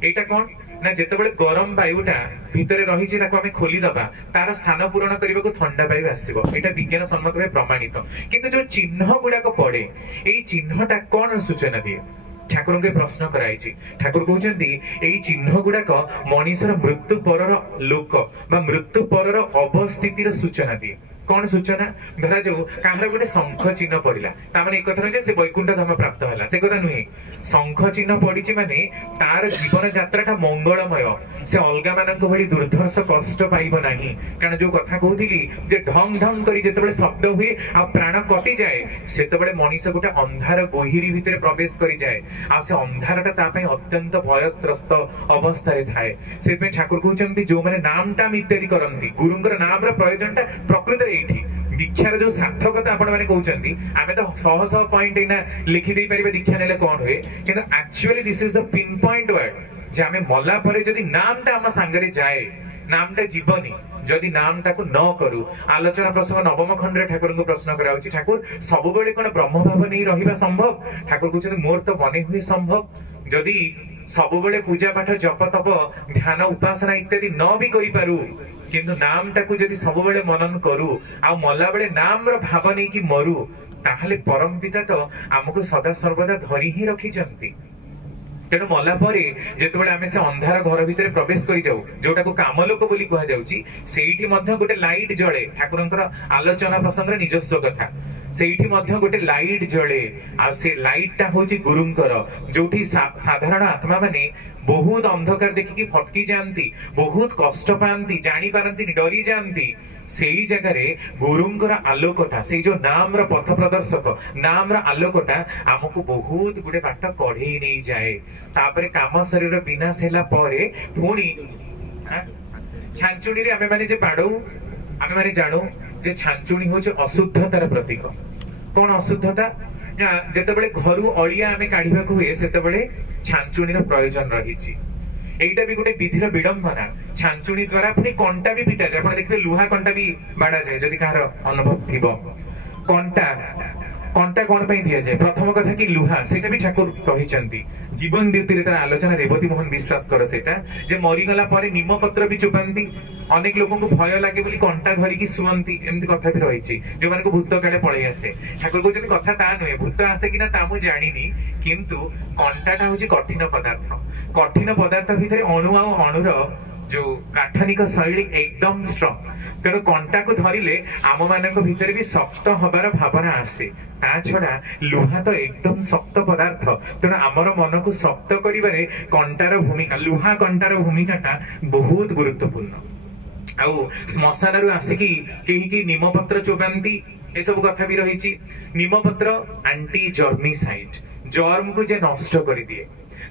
এইটা কোন না যেତେବେଳେ ଗରମ ବାୟୁଟା ଭିତରେ ରହିଛି ତାକୁ ଆମେ ଖୋଲିଦବା, ତାର ସ୍ଥାନ ପୂରଣ କରିବାକୁ ଥଣ୍ଡା ବାୟୁ ଆସିବ। ଏଇଟା ବିଜ୍ଞାନ ସମ୍ମତ ଭାବେ ପ୍ରମାଣିତ। କିନ୍ତୁ ଯୋଉ ଚିହ୍ନ ଗୁଡାକ ପଡେ, ଏଇ ଚିହ୍ନଟା କଣ ସୂଚନା ଦିଏ? ଠାକୁରଙ୍କୁ ପ୍ରଶ୍ନ କରାଯାଇଛି। ଠାକୁର କହୁଛନ୍ତି ଏଇ ଚିହ୍ନ ଗୁଡାକ ମଣିଷର ମୃତ୍ୟୁ ପରର ଲୋକ ବା ମୃତ୍ୟୁ ପରର ଅବସ୍ଥିତିର ସୂଚନା ଦିଏ। କଣ ସୂଚନା? ଧରାଯାଉ କାହାର ଗୋଟେ ଶଙ୍ଖ ଚିହ୍ନ ପଡିଲା, ତାମାନେ ଏ କଥା ନୁହେଁ ଯେ ସେ ବୈକୁଣ୍ଠ ଧାମ ପ୍ରାପ୍ତ ହେଲା, ସେ କଥା ନୁହେଁ। ଶଙ୍ଖ ଚିହ୍ନ ପଡିଛି ମାନେ ତାର ଜୀବନ ଯାତ୍ରାଟା ମଙ୍ଗଳମୟ, ସେ ଅଲଗା ମାନଙ୍କ ଭଳି ଦୁର୍ଦ୍ଧର୍ଷ କଷ୍ଟ ପାଇବ ନାହିଁ। କାରଣ ଯୋଉ କଥା କହୁଥିଲି ଯେ ଢଙ୍ଗ ଢଙ୍ଗ କରି ଯେତେବେଳେ ଶବ୍ଦ ହୁଏ ଆଉ ପ୍ରାଣ କଟିଯାଏ, ସେତେବେଳେ ମଣିଷ ଗୋଟେ ଅନ୍ଧାର ଗୋହିରୀ ଭିତରେ ପ୍ରବେଶ କରିଯାଏ, ଆଉ ସେ ଅନ୍ଧାରଟା ତା ପାଇଁ ଅତ୍ୟନ୍ତ ଭୟତ୍ରସ୍ତ ଅବସ୍ଥାରେ ଥାଏ। ସେଥିପାଇଁ ଠାକୁର କହୁଛନ୍ତି ଯୋଉମାନେ ନାମ ଟାମ ଇତ୍ୟାଦି କରନ୍ତି, ଗୁରୁଙ୍କର ନାମର ପ୍ରୟୋଜନଟା ପ୍ରକୃତରେ ଏଇଠି। ଦୀକ୍ଷାର ଯୋଉ ସାର୍ଥକତା ଆପଣ ମାନେ କହୁଛନ୍ତି, ଆମେ ତ ଶହ ଶହ ପଏଣ୍ଟ ଏଇନା ଲେଖି ଦେଇ ପାରିବେ ଦୀକ୍ଷା ନେଲେ କଣ ହୁଏ, କିନ୍ତୁ actually this is the pinpoint word ଯେ ଆମେ ମଲା ପରେ ଯଦି ନାମଟା ଆମ ସାଙ୍ଗରେ ଯାଏ, ନାମଟା ଯିବନି, जदि नाम टाकू न करू आलोचना प्रसंग नवम खंड रे ठाकुर को प्रश्न कराउची ठाकुर सब बेले कोन ब्रह्म भाव नहीं रहिबा संभव ठाकुर कहउछन मोर तो बने हुए संभव जदि सब बेले पूजा पाठ जप तप ध्यान उपासना इत्यादि न भी करि पारू किंतु नाम टाकू जदि सब बेले मनन करू आ मला बेले नाम रो भाव नहीं कि मरू ताहले परम पिता तो हमको सदा सर्वदा धरी ही रखिचंती तेणु मला परे जेतेबेले आमे से अंधार घर भितर प्रवेश करि जाऊ जोटा को कामलोक बोली कहा जाउची सेइठी मध्य गोटे लाइट जळे ठाकुरंकर आलोचना प्रसंग निजस्व कथा सेइठी मध्य गोटे लाइट जळे आ से लाइट टा होची गुरुंकर जोठी साधारण आत्मा माने बहुत अंधकार देखिकी फटकी जानती बहुत कष्ट पाती जानी पारंती डरी जानती सेई जगह रे गुरुंकर आलोकटा से जो नाम रो पथ प्रदर्शक नाम रो आलोकटा हमको बहुत गुडे बाट कढेई नहीं जाए तापरे काम शरीर विनाश हैला परे पुणी छांचुणी रे आमे माने जे पाडौ आमे माने जानो जे छांचुणी होचे अशुद्धतार प्रतीक कोन अशुद्धता जेतेबेले घरु अळिया आमे काढिबा को हुए सेतेबेले छांचुणी रो प्रयोजन रहिछि एटा भी गोटे विधिर विडंबना छांचुणी द्वारा पुणी कंटा भी पिटा जाए देखते लुहा कंटा भी बाड़ा जाए जदि कहार अनुभव थी कंटा कंटा कौन पे दिया जाए प्रथम कथा कि लुहा सेटा भी ठाकुर कहिसंती जीवन द्युति रे तार आलोचना रेवती मोहन विश्वास कर सेटा जे मरी गला परे निम पत्र भी चुपांती अनेक लोगों को भय लागे बोली कंटा धरी की सुवंती एमती कथा भी रहिछि जे माने को भूत काले पळै आसे ठाकुर कहउछन कथा ता नय भूत आसे कि ना ता मु जानिनी किंतु कंटाटा होछि कठिन पदार्थ भितर अणु आ अणुर जो गाठनिक शैली एकदम स्ट्रॉंग तेणु कंटा को धरिले आम मानक भितर भी शक्त हबार भावना आसे ता छड़ा लुहा तो एकदम शक्त पदार्थ तेणु आमर मन को शक्त करिबारे कंटार भूमिका लुहा कंटार भूमिकाटा बहुत गुरुत्वपूर्ण आउ श्मशान रु आसिकी केही निमपत्र चोबांती ए सब कथा भी रहिछि निमपत्र एंटी जर्मिसाइड जर्म को जे नष्ट करि दिए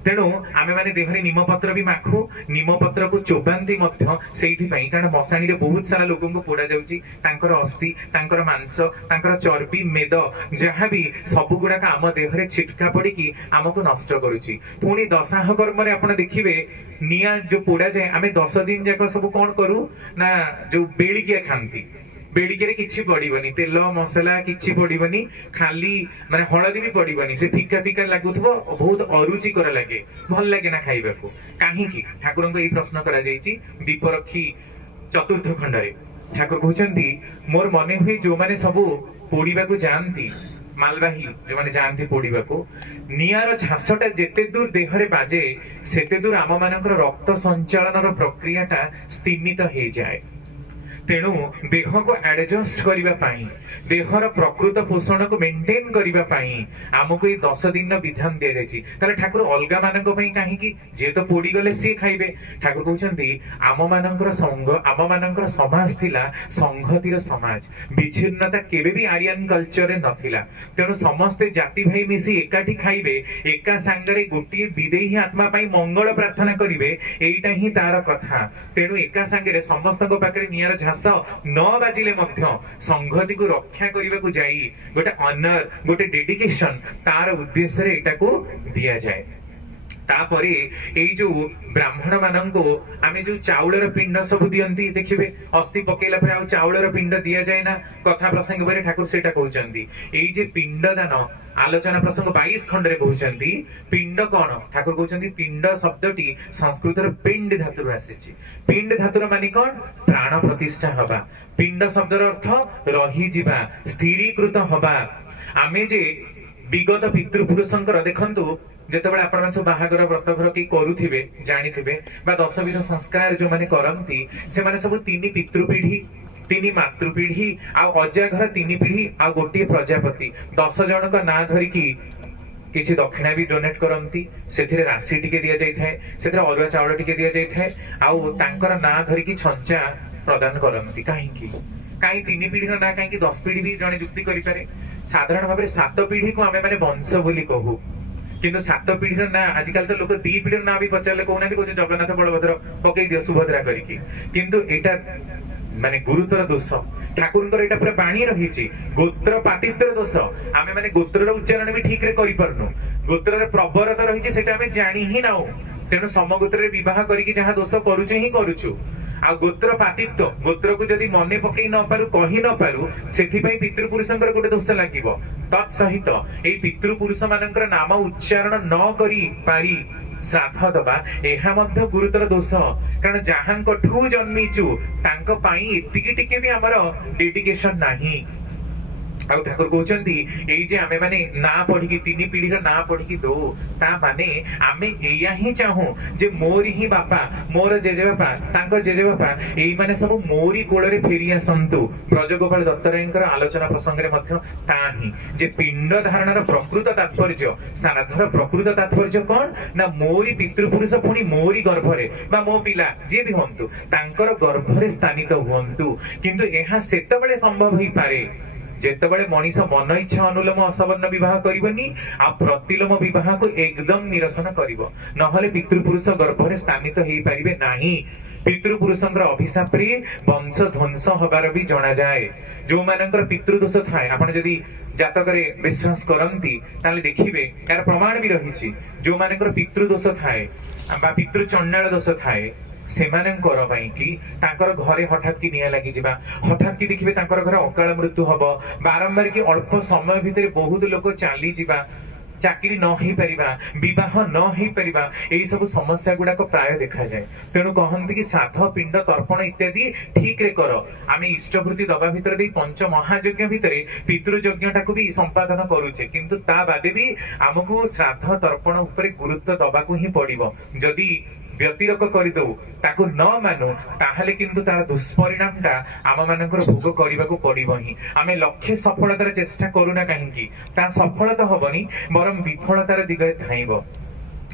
तेणु आमे माने देहरे निमपत्र भी माखु निमपत्र को चोबांती मध्य सेइथि पई कारण मसाणी रे बहुत सारा लोगन को पोड़ा जाउची तांकर अस्थि तांकर मांस तांकर चर्बी मेद जहा भी सब गुडा का आम देहरे छिटका पड़ी कि हमको नष्ट करूची पुणी दशाह कर्म रे आपण देखिबे निया जो पोड़ा जाए आमे 10 दिन जाक सब कोन करू ना जो बेलिकिया खांती बेड़िके किछि पड़िबनी तेल मसला किछि पड़िबनी खाली माने हळदी भी पड़िबनी से फीका फीका लागुथबो बहुत अरुचिकर लागे भल लागे ना खाइबा को काहे की ठाकुर को ई प्रश्न करा जाईची दीपरखी चतुर्थ खंड रे ठाकुर कहउचंती मोर मने हुई जो माने सब पोड़ीबा को जानती मालवाही जो माने जानती पोड़ीबा को नियार झांसटा जेते दूर देहरे बाजे सेते दूर आम मानकर रक्त संचालन रो प्रक्रियाटा स्थिमित हे जाए तेणु देह को एडजस्ट करिबा पाई देहर प्रकृत पोषण को मेंटेन करिबा पाई हमको ये 10 दिन विधान दिया जायछि ताले ठाकुर अलगा मानक पई काहे कि जे तो पोड़ी गले से खाइबे ठाकुर कहउछंती आम मानकर संघ आम मानकर समाज थिला संघतिर समाज विच्छिन्नता केबे भी आर्यन कल्चर रे नथिला तेणु समस्त जाति भाई मिसी एकाठी खाइबे एका संगरे गोटी विदेही आत्मा पई मंगल प्रार्थना करिवे एइटा ही तार कथा तेणु एका संगरे समस्त को पाकरे नियर झास न बाजिले मध्य संगति को रक्षा करने को जाई गोटे ऑनर गोटे डेडिकेशन तार उद्देश्य रे एटा को दिया जाए तापरे एई जो ब्राह्मण माननको आमे जो चाउलर पिंड सब दियंती देखिबे अस्थि पकेला पर आ चाउलर पिंड दिया जाय ना कथा प्रसंग बरे ठाकुर सेटा कहउचंती एई जे पिंड दान आलोचना प्रसंग 22 खंड रे कहउचंती पिंड कोन ठाकुर कहउचंती पिंड शब्दटी संस्कृत रे पिंड धातु रे आसेछि पिंड धातु रे माने कोन प्राण प्रतिष्ठा हबा पिंड शब्दर अर्थ रही जिबा स्थिरीकृत हबा आमे जे विगत पितृपुरुषंकर देखंतु जेतेबेले आपण मानस बाहागर व्रतघर की करूथिबे जानिथिबे बा 10 विध संस्कार जो माने करंती से माने सब तीन पितृपीढ़ी तीन मातृपीढ़ी आ अजा घर तीन पीढ़ी आ गोटे प्रजापति 10 जन का ना धरि की किछि दक्षिणा भी डोनेट करंती सेथिरे राशि टिके दिया जाय थाए सेथिरे अरुआ चावल टिके दिया जाय थाए आ तांकर ना धरि की छंचा प्रदान करंती काहे की काहे तीन पीढ़ी ना काहे की 10 पीढ़ी भी जने जुक्ति करि पारे साधारण भाबरे 7 पीढ़ी को हमें माने वंश बोली कहू किंतु 7 पीढ़ी ना आजकल तो लोक 2 पीढ़ी ना भी पचारले कहना को जगन्नाथ बलभद्र पकई दियो सुभद्रा करिकी किंतु एटा माने गुरुतर दोष ठाकुरकर एटा पूरा बाणी रहिछि गोत्र पातित्र दोष आमे माने गोत्रर उच्चारण भी ठीक रे करि परनु गोत्रर प्रबरता रहिछि सेटा आमे जानि ही नाउ तेनु समगोत्र रे विवाह करिकी जहा दोष करूछु ही करूछु आ गोत्र पातित्व गोत्र को जदि मने पकई न पारु कहि न पारु सेथि पई पितृपुरुषंकर गोटे दोष लागिबो तत् सहित ए पितृपुरुष मानकर नाम उच्चारण न करी पारी श्राद्ध दबा एहा मध्य गुरुतर दोष कारण जहांकठू जन्मीचु तांक पई एतिकी टिके भी हमर डेडिकेशन नाही आउ ठाकुर कहउचंती एई जे आमे माने ना पढिकी तीनी पीढ़ीर ना पढिकी दो ता माने आमे एया ही चाहू जे मोरी ही बापा मोर जेजे बापा तांको जेजे बापा एई माने सब मोरी कोळरे फेरी आसंतु ब्रजगोपाल दत्तरायंकर आलोचना प्रसंग रे मध्य ताही जे पिंड धारणर प्रकृत तात्पर्य श्राद्धर प्रकृत तात्पर्य कोन ना मोरी पितृपुरुष पुनी मोरी गर्भरे बा मो पिला जे भी हंतु तांकर गर्भरे स्थानित हुंतु किंतु एहा सेतबेले संभव ही पारे जेतेबेले मनीष मन इच्छा अनुलोम असवर्ण विवाह करबनी आ प्रतिलोम विवाह को एकदम निरसन करिवो नहले पितृपुरुष गर्भरे स्थानित हेई परिबे नाही पितृपुरुषंकर अभिशाप रे वंश ध्वंस हबार भी जणा जाए जो मानकर पितृदोष थाए आपण जदी जातक रे विश्वास करंती ताले देखिबे यार प्रमाण भी रहिछि जो मानकर पितृदोष थाए बा पितृ चंडाल दोष थाए सेमानंकर पई कि तांकर घरे हठात की निया लागि जिबा हठात की देखिबे तांकर घरे अकाल मृत्यु हबो बारंबार की अल्प समय भितरे बहुत लोक चाली जिबा चाकरी न ही परिबा विवाह न ही परिबा एई सब समस्या गुडा को प्राय देखा जाए तेनु कहंती कि श्राद्ध पिंड तर्पण इत्यादि ठीक रे करो आमे इष्टवृत्ति दबा भितर दे पंच महायज्ञ भितरे पितृयज्ञटा को भी संपादन करूचे किंतु ता बादे भी हमकु श्राद्ध तर्पण ऊपर गुरुत्व दबा को ही पड़िबो जदी व्यतिरक करदौ ताको न मानु ताहले किंतु तार दुष्परिणामटा आम मानकर भोग करबाको पड़िबो ही आमे लक्ष्य सफलतार चेष्टा करूना काहेकि ता सफलता हबनी बरम विफलतार दिगरे धाइबो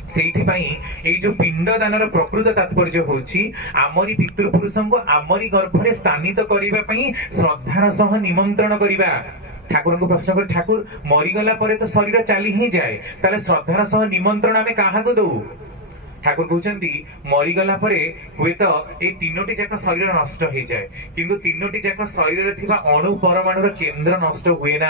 सेठी पई ए जो पिंड दानर प्रकृत तात्पर्य होछि आमरी पितृपुरुषंको आमरी गर्भरे स्थानित करिबा पई श्रद्धार सह निमंत्रण करिबा ठाकुर को प्रश्न कर ठाकुर मरिगला परे तो शरीर चाली ही जाए ताले श्रद्धार सह निमंत्रण आमे काहाको दउ ठाकुर कहते मरीगला हुए तो ये तीनोटी जाक शरीर नष्ट हो जाए किंतु तीनोटी जाक शरीर थिबा अणु परमाणुर केंद्र नष्ट हुए ना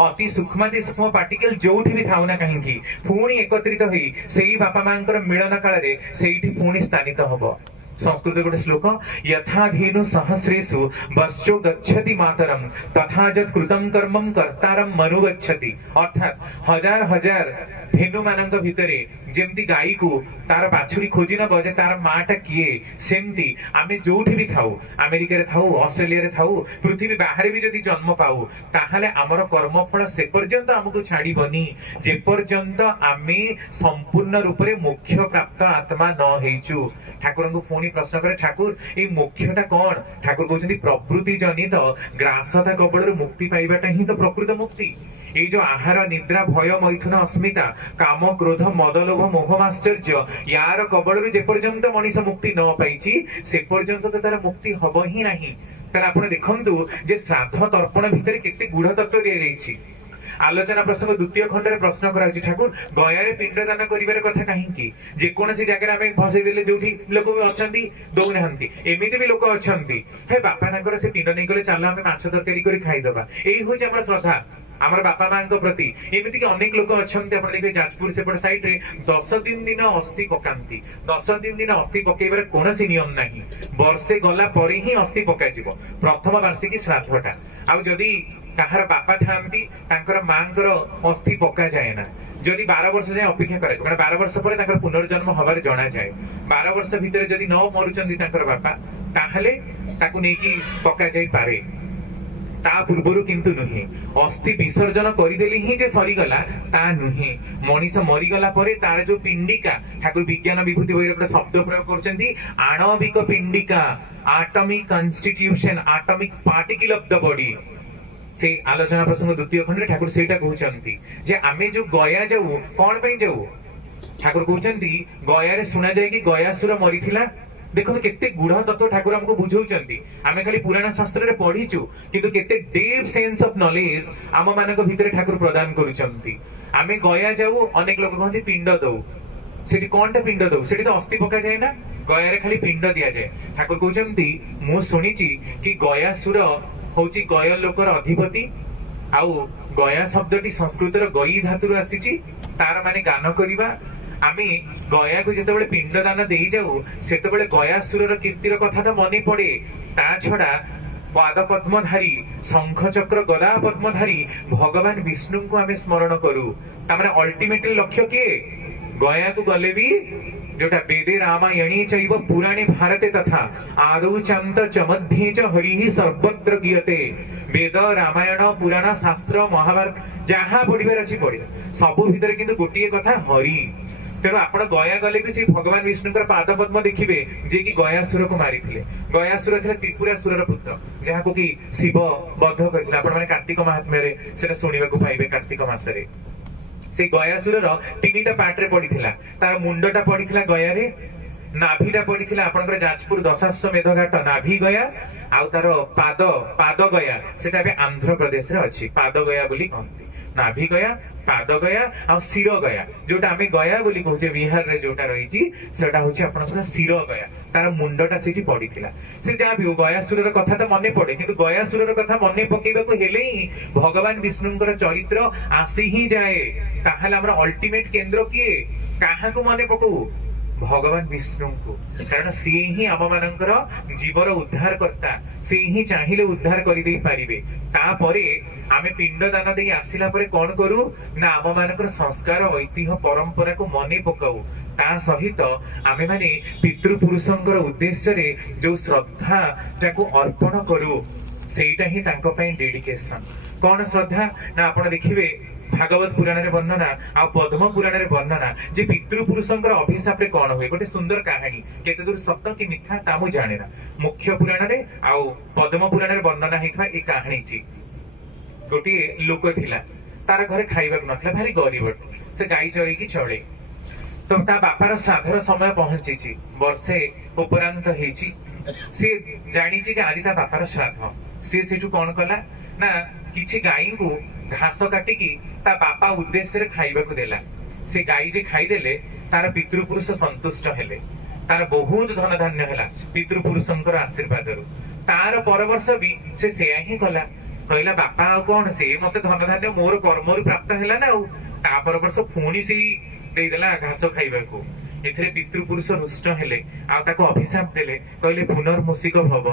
अति सूक्ष्माति सूक्ष्म पार्टिकल जोठी भी थाउ ना कहीं पुणी एकत्रित होई सेही बापा मांकर मिलन काल रे सेठी पुणी स्थानित हबो संस्कृत गोटे श्लोक यथा धेनु सहस्रेषु वश्चो गच्छति मातरम तथा जत कृतम कर्मम कर्तारम मनु गच्छति अर्थात हजार हजार धेनु मानक भितरे जेमती गाई को तार बाछुरी खोजी न बजे तार माटा किए सेमती आमे जोठी भी थाउ अमेरिका रे थाउ ऑस्ट्रेलिया रे थाउ पृथ्वी बाहर भी जदी जन्म पाउ ताहाले हमर कर्मफल से पर्यंत हमकु छाड़ीबनी जे पर्यंत आमे संपूर्ण रूप रे मोक्ष प्राप्त आत्मा न हेचु ठाकुर को पुणी प्रश्न करे ठाकुर ए मोक्षटा कोन ठाकुर कहउछन्ती प्रकृति जनित ग्रासता कबळर मुक्ति पाइबाटा ही तो प्रकृत मुक्ति ए जो आहार निद्रा भय मैथुन अस्मिता काम क्रोध मद लोभ मोह आश्चर्य यार कबळरू जे पर्यंत मनीष मुक्ति न पाइछि से पर्यंत तो तार मुक्ति हब ही नाही तार आपण देखंतु जे श्राद्ध तर्पण भितर केते गुढ़ तत्व दिया जाइछि आलोचना प्रसंग द्वितीय खंड रे प्रश्न करा ठाकुर गया पिंडदान करिवार कथा काहेकि जे कोनसी जगह आमे फसै देले जोठी लोक अछंती दौ नहंती एमिति भी लोक अछंती हे बापा तांकर से पिंड नै गले चालो आमे माछ तरकारी करी खाइ दबा एई होय हमर श्रद्धा आमर बापा मां प्रति एमती अनेक लोक अच्छा देखिए जाजपुर सेपट साइड रे 10 दिन अस्थि पकाती 10 दिन अस्थि पकईबार कौन नियम ना वर्षे गला पर ही अस्थि पकाଯିव प्रथम वार्षिकी श्राद्धटा आउ जदि कहार बापा था मांकर अस्थि पका जाए ना जदि 12 वर्ष जाए अपेक्षा करे 12 वर्ष पर पुनर्जन्म हबार जना जाए 12 वर्ष भितर जदि न मरुचंदी बापा ताहले ताकू नेकी पका जाई पारे ता पूर्वरु किंतु नुहे अस्थि विसर्जन करदेली ही जे सरीगला ता नुहे मनीष मरीगला परे तार जो पिंडिका ठाकुर विज्ञान विभूति बहिर गोटे शब्द प्रयोग करछन्ती आणविक पिंडिका atomic constitution atomic particle of the body से आलोचना प्रसंग द्वितीय खंड ठाकुर सेटा कहउछन्ती जे आमे जो गया जाऊ कोन पई जाऊ ठाकुर कहउछन्ती गया रे सुना जाय कि गयासुर मरिथिला देखो केते गुढ़ तत्व ठाकुर हमको बुझाउछन्ती आमे खाली पुराण शास्त्र रे पढिचु किंतु केते डीप सेंस ऑफ नॉलेज आम मानक भितर ठाकुर प्रदान करूछन्ती आमे गया जाऊ अनेक लोक कहନ୍ତି पिंड दउ सेठी कोनटा पिंड दउ सेठी तो अस्थि पका जाय ना गया रे खाली पिंड दिया जाय ठाकुर कहउछन्ती मु सुनिची कि गयासुर होची गय लोकर अधिपति आउ गया शब्दटी संस्कृतर गई धातुर आसीची तार माने गान करिबा आमे गया को जेतेबेले पिंडदान देई जाऊ सेतेबेले गयासुरर कीर्तिर कथा तो मने पड़े ता छड़ा पाद पद्मधारी शंख चक्र गदा पद्मधारी भगवान विष्णु को आमे स्मरण करू तामने अल्टीमेटली लक्ष्य किए गया को गले भी जोटा वेदे रामायणे चैव पुराणे भारते तथा आदौ चान्त च मध्ये च हरिः सर्वत्र गीयते वेद रामायण पुराण शास्त्र महाभारत जहाँ पढ़िबार अछि पढ़े सबु भितर किंतु गोटिए कथा हरि तेणु आपण गया गले भी से भगवान विष्णुकर पाद पद्म देखिबे जे कि गयासुर को मारिथिले गयासुर थिला त्रिपुरासुरर पुत्र जहाँ को कि शिव बध करथिले आपण माने कार्तिक महात्म्य रे सेटा सुनिबा को पाइबे कार्तिक मासरे से गयासुरर तीनिटा पार्ट रे पडिथिला तार मुंडटा पडिथिला गया रे नाभिटा पडिथिला आपनकर जाजपुर दशाश्वमेध घाट नाभि गया आउ तार पाद पाद गया सेटा बे आंध्र प्रदेश रे अछि पाद गया बोली कहंती नाभि गया पाद गया आ सिर गया जोटा आमे गया बोली कहूचे बिहार रे जोटा रहिची सेटा होची आपनकर सिर गया तार मुंडटा सेठी पडिथिला से जा भी गयासुरर कथा तो मने पड़े किंतु गयासुरर कथा मने पकेबाको हेले ही भगवान विष्णुंकर चरित्र आसी ही जाए ताहाले हमरा अल्टीमेट केंद्र किए काहा को मने पकऊ भगवान विष्णु को कारण सी ही आम मानकर जीवर उद्धार करता से ही चाहिए उद्धार कर दे पारिबे तापरे आमे पिंडदान दे आसिला परे कोन करू ना आम मानकर संस्कार ऐतिह्य परंपरा को मने पकाऊ ता सहित आमे माने पितृपुरुषंकर उद्देश्य रे जो श्रद्धा ताको अर्पण करू सेटा ही तांको पई डेडिकेशन कोन श्रद्धा ना आपण देखिबे भागवत पुराण रे वर्णना आ पद्म पुराण रे वर्णना जे पितृपुरुषंकर अभिशाप रे कोन होय गोटे सुंदर कहानी केते दूर सत्य कि मिथ्या ता मु जाने ना मुख्य पुराण रे आ पद्म पुराण रे वर्णना हेतबा ए कहानी ची गोटे लोक थिला तार घरे खाइबा नथला भारी गरीब से गाई चरी की चले तो ता बापार श्राद्धर समय पहुंची वर्षे उपरांत हेची से जानी जे आदि ता बापार श्राद्ध से सेठू कोन कला ना किछि गाई को घास काटिकी ता बापा उद्देश्य रे खाइबा को देला से गाई जे खाई देले तार पितृपुरुष संतुष्ट हेले तार बहुत धन धान्य हैला पितृपुरुषंकर आशीर्वाद रु तार पर वर्ष भी से सेया ही कला कहला बापा कोन से मते धन धान्य मोर कर्म रु प्राप्त हैला ना ता पर वर्ष पुणी से दे देला घास खाइबा को एथरे पितृपुरुष रुष्ट हेले आ ताको अभिशाप देले कहले पुनर्मुसिक भव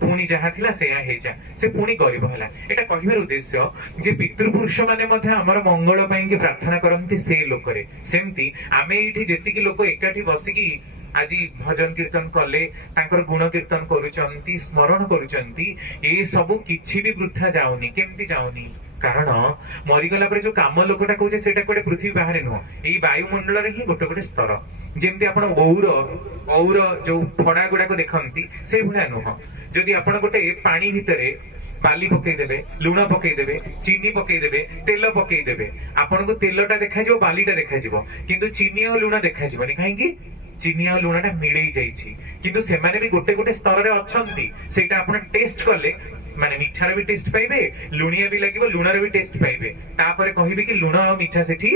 पुणी जहाँ थिला सेया हेजा से पुणी गरीब हैला एटा कहिबार उद्देश्य जे पितृपुरुष माने मध्ये हमर मंगल पई कि प्रार्थना करंती से लोकरे सेमती आमे एठी जेतिकी लोक एकाठी बसिकी आजी भजन कीर्तन कले तांकर गुण कीर्तन करूचंती स्मरण करूचंती ए सब किछि भी वृथा जाउनी केमती जाउनी कारण मरीगला पर जो काम लोकटा कहूचे सेटा कोटे पृथ्वी बाहर नुह एई वायुमंडल रे ही गोटे गोटे स्तर जेमती आपण और जो फड़ा गुडा को देखंती से भुला नुह जदि आपण गोटे पानी भितरे बाली पकई देबे लुण पकई देबे चीनी पकई देबे तेल पकई देबे आपण को तेलटा देखा जिवो बालीटा देखा जिवो किंतु चीनी और लुण देखा जिवोनी काहेकि चीनी और लुणटा मिलई जाईछि किंतु सेमाने भी गोटे गोटे स्तर रे अछंती सेटा आपण टेस्ट करले माने मिठार भी टेस्ट पाइबे लुणिया भी लागिबो लुणर भी टेस्ट पाइबे तापरे कहिबे कि लुण और मिठा सेठी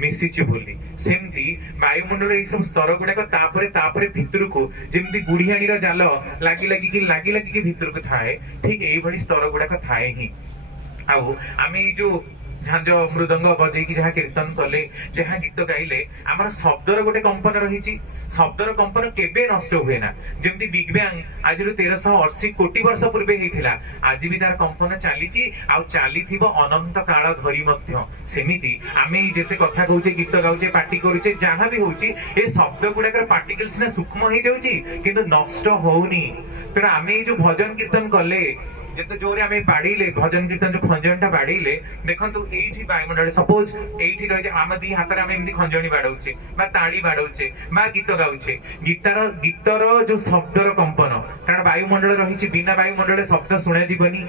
मिसिछि बोली सेमती वायुमंडल ए सब स्तर गुडा तापरे भितर को जेमती गुड़ियाणी रा जाल लागी कि भितर को थाए ठीक एई भली स्तर गुडा थाए ही आउ आमे जो झांझ मृदंग बजेकी जहाँ कीर्तन कले जहाँ गीत गाइले आमर शब्दर गोटे कंपन रही शब्दर कंपन केबे नष्ट हुए ना जमती बिग बैंग आज 1380 कोटी वर्ष पूर्वे हेतिला आज भी तार कंपन चली चली अनंत काल धरी मध्य सेमिति आमे जेते कथा कहूचे गीत गाउचे पार्टी करूचे जहाँ भी होची ए शब्द गुडाकर पार्टिकल्स ना सूक्ष्म हो जाउची किंतु नष्ट होउनी तेणु आमे जो भजन कीर्तन कले जेते जोरे आमे बाडीले भजन कीर्तन जो खंजनटा बाडीले देखंतु एठी वायुमंडल सपोज एठी रहि जे आम दी हातर आमे एमदी खंजनी बाडौचे बा ताड़ी बाडौचे बा गीत गाउचे गीतर जो शब्दर कंपन कारण वायुमंडल रहिछि बिना वायुमंडल शब्द सुना जीवनी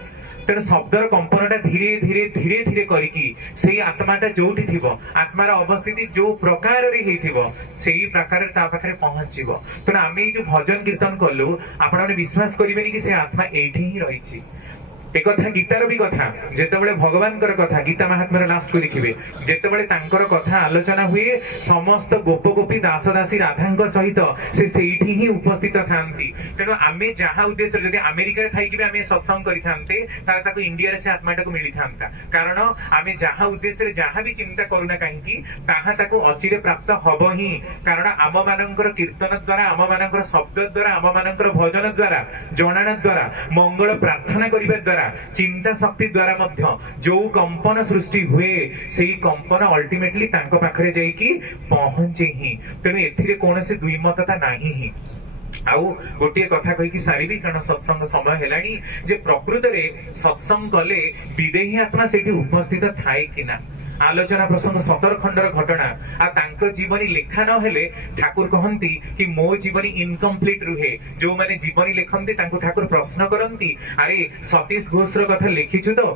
तेणु शब्दर कंपनटा धीरे धीरे धीरे धीरे करिकी सेही आत्माटा जोठी थिबो आत्मार अवस्थिति जो प्रकार रे हेथिबो सेही प्रकार ता पाखरे पहुंचीबो तेणु आमे जो भजन कीर्तन कलु आपण माने विश्वास करिबेनी कि से आत्मा एठी ही रहिछि एक कथा गीतार भी कथा जेतेबेले भगवान कथा गीता महात्म्यर लास्ट को देखिए जेतेबेले तांकर कथा आलोचना हुए समस्त गोप गोपी दास दासी राधा सहित से सेठी ही उपस्थित थांती तेणु आमे जहाँ उद्देश्य जदि अमेरिका थी आम सत्संग करते इंडिया से आत्माटा को मिली था कारण आम जहाँ उद्देश्य जहाँ भी चिंता करूना कहीं अचिरे प्राप्त हम ही कारण आम मानकर कीर्तन द्वारा आम मानकर शब्द द्वारा आम मानकर भजन द्वारा जनाण द्वारा मंगल प्रार्थना करने द्वारा चिंता शक्ति द्वारा मध्य जो कंपन सृष्टि हुए से कंपन अल्टीमेटली तांको पाखरे जाइकी पहुंचे ही तेणु एथिरे कोनोसी द्विमतता नाही ही आउ गोटे कथा कहीकि सारिबी कारण सत्संग समय हेलानी जे प्रकृत रे सत्संग कले विदेही आत्मा सेठी उपस्थित थाए किना आलोचना प्रसंग 17 खंडर घटना आ तांको जीवनी लेखा न हेले ठाकुर कहंती कि मो जीवनी इनकम्प्लीट रुहे जो माने जीवनी लेखंती तांको ठाकुर प्रश्न करंती अरे सतीश घोष रो कथा लिखिछु तो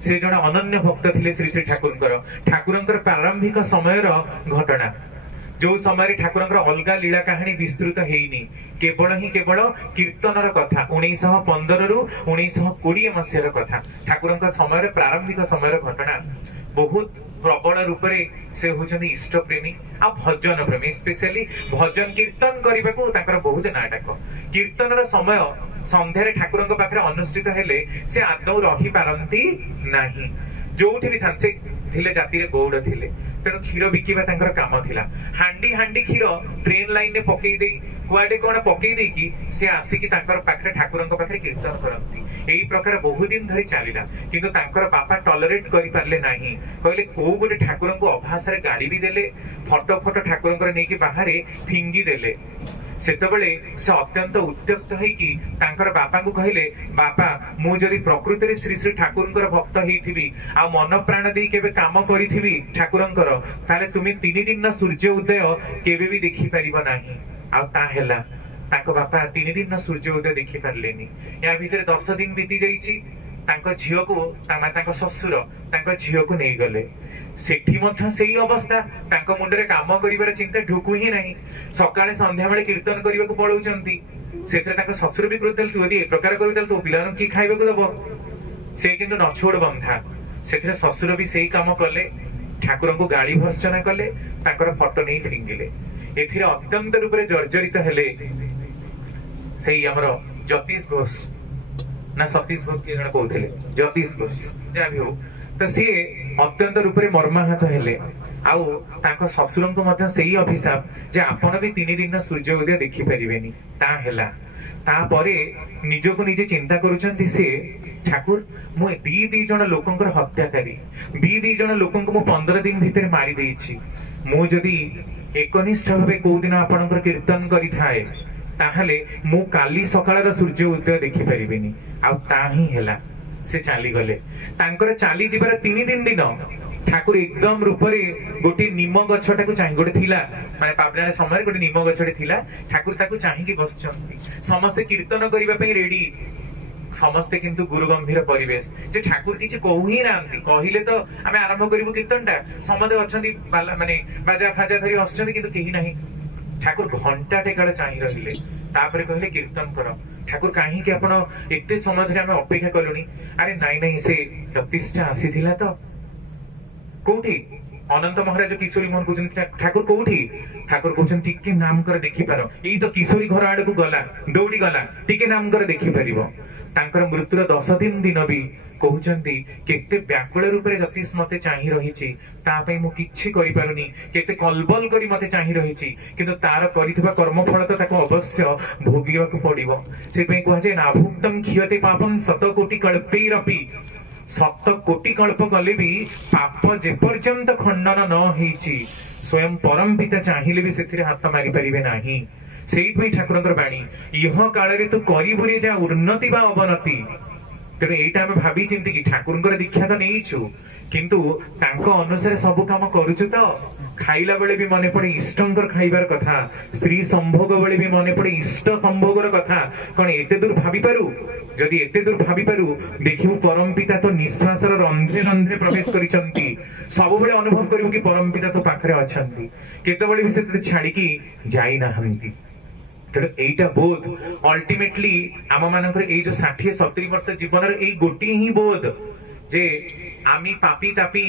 से जण अनन्य भक्त थिले श्री श्री ठाकुरंकर प्रारंभिक समयर घटना जो समय ठाकुरंकर अलगा लीला कहानी विस्तृत हेइनी केवल कीर्तन कथा 1915 रु 1920 मसीहार कथा ठाकुरंकर समय प्रारंभिक समय घटना बहुत प्रबल रूप से होचंदी इष्ट प्रेमी आ भजन प्रेमी स्पेशली भजन कीर्तन करने बहुत नाटक कीर्तन समय संध्यारे ठाकुरंक पाखरे अनुष्ठित हेले से आदौ रही पारंती नाही जोठी भी था से थिले जाति रे गौड़ थिले तेणु क्षीर बिकिबा तांकर काम थिला हांडी हांडी क्षीर ट्रेन लाइन ने पकई दे कुआडे कोन पकई दे कि से आसिकी तांकर पाखरे ठाकुरंक पाखरे कीर्तन करंती एई प्रकार बहु दिन धरि चालिला किंतु तांकर बापा टॉलरेट करि पारले नाही कहले को गोटे ठाकुरंक अभास रे गाड़ी भी देले फोटो फोटो ठाकुरंकर नेकी बाहरे फिंगी देले सेतबेले से अत्यंत उत्त्यक्त होइकी तांकर बापा को कहले बापा मु जदि प्रकृति रे श्री श्री ठाकुरंकर भक्त हेइथिबी आ मन प्राण देई केबे काम करिथिबी ठाकुरंकर ताले तुमी 3 दिन सूर्य उदय केबे भी देखि परिबो नाही आ ता हेला तांको बापा 3 दिन सूर्य उदय देखि पारलेनी या भीतर 10 दिन बीती जाईची तांको झियो को तांको ससुर तांको झियो को नै गले सेठी मध्य सेही अवस्था तांको मुंडरे काम करिवार चिंता ढुकु ही नहीं सकाळे संध्या बेले कीर्तन करिवा को पळौचंती सेथरे तांको ससुर भी करूतल तू यदि ए प्रकार करूतल तो पिलान की खाइबा को दबो से किंतु न छोड़ बंधा सेथरे ससुर भी सेही काम कले ठाकुर को गाड़ी भर्सना कले तांकर फोटो नहीं फिंगिले एथिरे अत्यंत रूप रे जर्जरित हेले सेही हमर ज्योतिष घोष ना सतीश घोष के जण कहउथिले ज्योतिष घोष जा भी हो तो सी अत्यंत रूप से मर्माहत हेले आउ तांको ससुरंक मध्य सेही अभिशाप जे आपण भी 3 दिन सूर्य उदय देखि परिबेनी ता हेला ता परे निजो को निजे चिंता करूचंती से ठाकुर मु दी जण लोकंकर हत्याकारी दी जण लोकंक मु 15 दिन भीतर मारी देइछि मु जदी एकनिष्ठ भाबे को दिन आपनकर कीर्तन करि थाए ताहले मु काली सकाळर सूर्य उदय देखि परिबेनी आ ता ही हेला से चाली गले तांकर चाली जिबार 3 दिन ठाकुर एकदम रूपरे गोटे निम गछटा को चाहि गोटे थिला माने पाबलाने समय गोटे निम गछटे थिला ठाकुर ताको चाहि कि बसचंती समस्त कीर्तन करिबा पई रेडी समस्ते किंतु गुरु गंभीर परिवेश जे ठाकुर किछि कहू ही नांती कहिले तो आमे आरंभ करिवु कीर्तनटा समदे अछंती माने बाजा फाजा धरि असचंती किंतु केही नाही ठाकुर घंटा टेकाळ चाहि रहिले तापरे कहले कीर्तन कर ठाकुर कहीं के आपण एते समय धरि आमे अपेक्षा कलुनी अरे नाई नहीं से प्रतिष्ठा आसीथिला तो कोठी अनंत महाराज किशोरी मोहन कहउछन ठाकुर कोठी ठाकुर कहउछन टिके नाम कर देखि पारो एई तो किशोरी घर आड़ को गला दौड़ी गला टिके नाम कर देखि परिबो तांकर मृत्युर 10 दिन भी कहउछंती केते व्याकुल रूप रे जतिस मते चाहि रहिछि ता पई मु किछि करि पारुनी केते कलबल करी मते चाहि रहिछि किंतु तार करिथबा कर्मफल तो ताको अवश्य भोगियो को पड़िबो से पई कहै जे नाभुक्तम खियते पापम शत कोटि कल्पैरपि 7 कोटि कल्प गले भी पाप जे पर्यंत खंडन न हेछि स्वयं परम पिता चाहिले भी सेथिरे हाथ मारि परिबे नाही सेही पई ठाकुरंकर बाणी इह काल रे तो करिबुरे जा उन्नति बा अवनति तेणु एटा आम भावी चिंती कि ठाकुर दीक्षा तो नहीं किंतु तांको अनुसार सब काम करुचु तो खाइला बेले भी मन पड़े इष्टंकर खाइबार कथा स्त्री संभोग बेले भी मन पड़े इष्ट संभोगर कथा कौन एते दूर भावी पारू जदि एते दूर भावी पारू देखिबु परम पिता तो निश्वासर रंध्रे रंध्रे प्रवेश करिसंती सब बेले अनुभव करिबु कि परम पिता तो पाखरे अछंती केते बेले भी से छाड़ी की जाई नाहंती तेणु एटा बोध अल्टिमेटली आम मानकर ए जो 60-70 वर्ष जीवन ए गोटे ही बोध जे आमी पापी तापी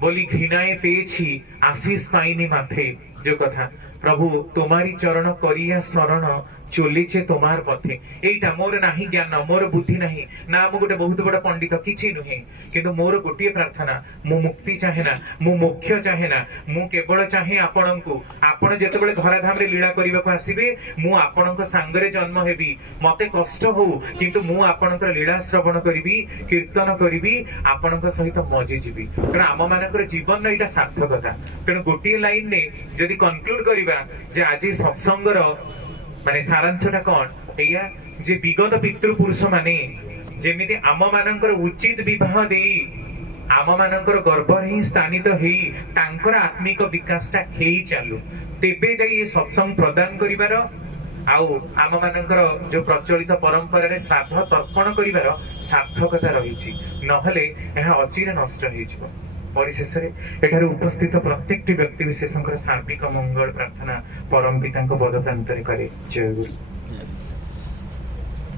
बोली घृणाए पेয়েছি आशीष पाइनी माथे जो कथा प्रभु तुम्हारी चरण करिया शरण चलिछे तुम्हार पथे एटा मोर नाही ज्ञान मोर बुद्धि नाही ना मु गोटे बहुत बड़ा पंडित किछि नुहे किंतु मोर गोटे प्रार्थना मु मुक्ति चाहे ना मु मोक्ष चाहे ना मु केवल चाहे आपणको आपण जेतेबेले धराधाम रे लीला करबा को आसीबे मु आपणको सांगरे जन्म हेबी मते कष्ट हो किंतु मु आपणकर लीला श्रवण करबी कीर्तन करबी आपणक सहित मजी जीवी कारण आम मानकर जीवन एटा सार्थकता तेणु गोटे लाइन ने जदि कंक्लूड करबा जे आज सत्संगर माने सारांशटा कौन एया जे विगत पितृपुरुष माने जेमिति आम मानकर उचित विवाह देई आम मानकर गर्भ ही स्थानित हेई तांकर आत्मिक विकासटा हेई चालू तेबे जाई ये सत्संग प्रदान करिवार आउ आम मानकर जो प्रचलित परंपरा रे श्राद्ध तर्पण करिवार सार्थकता रहिछि नहले एहा अचिरे नष्ट हेइ जिवो परिशेष एठार उपस्थित प्रत्येक व्यक्ति विशेष सार्विक मंगल प्रार्थना परम पिता पद प्रांत करे जय गुरु।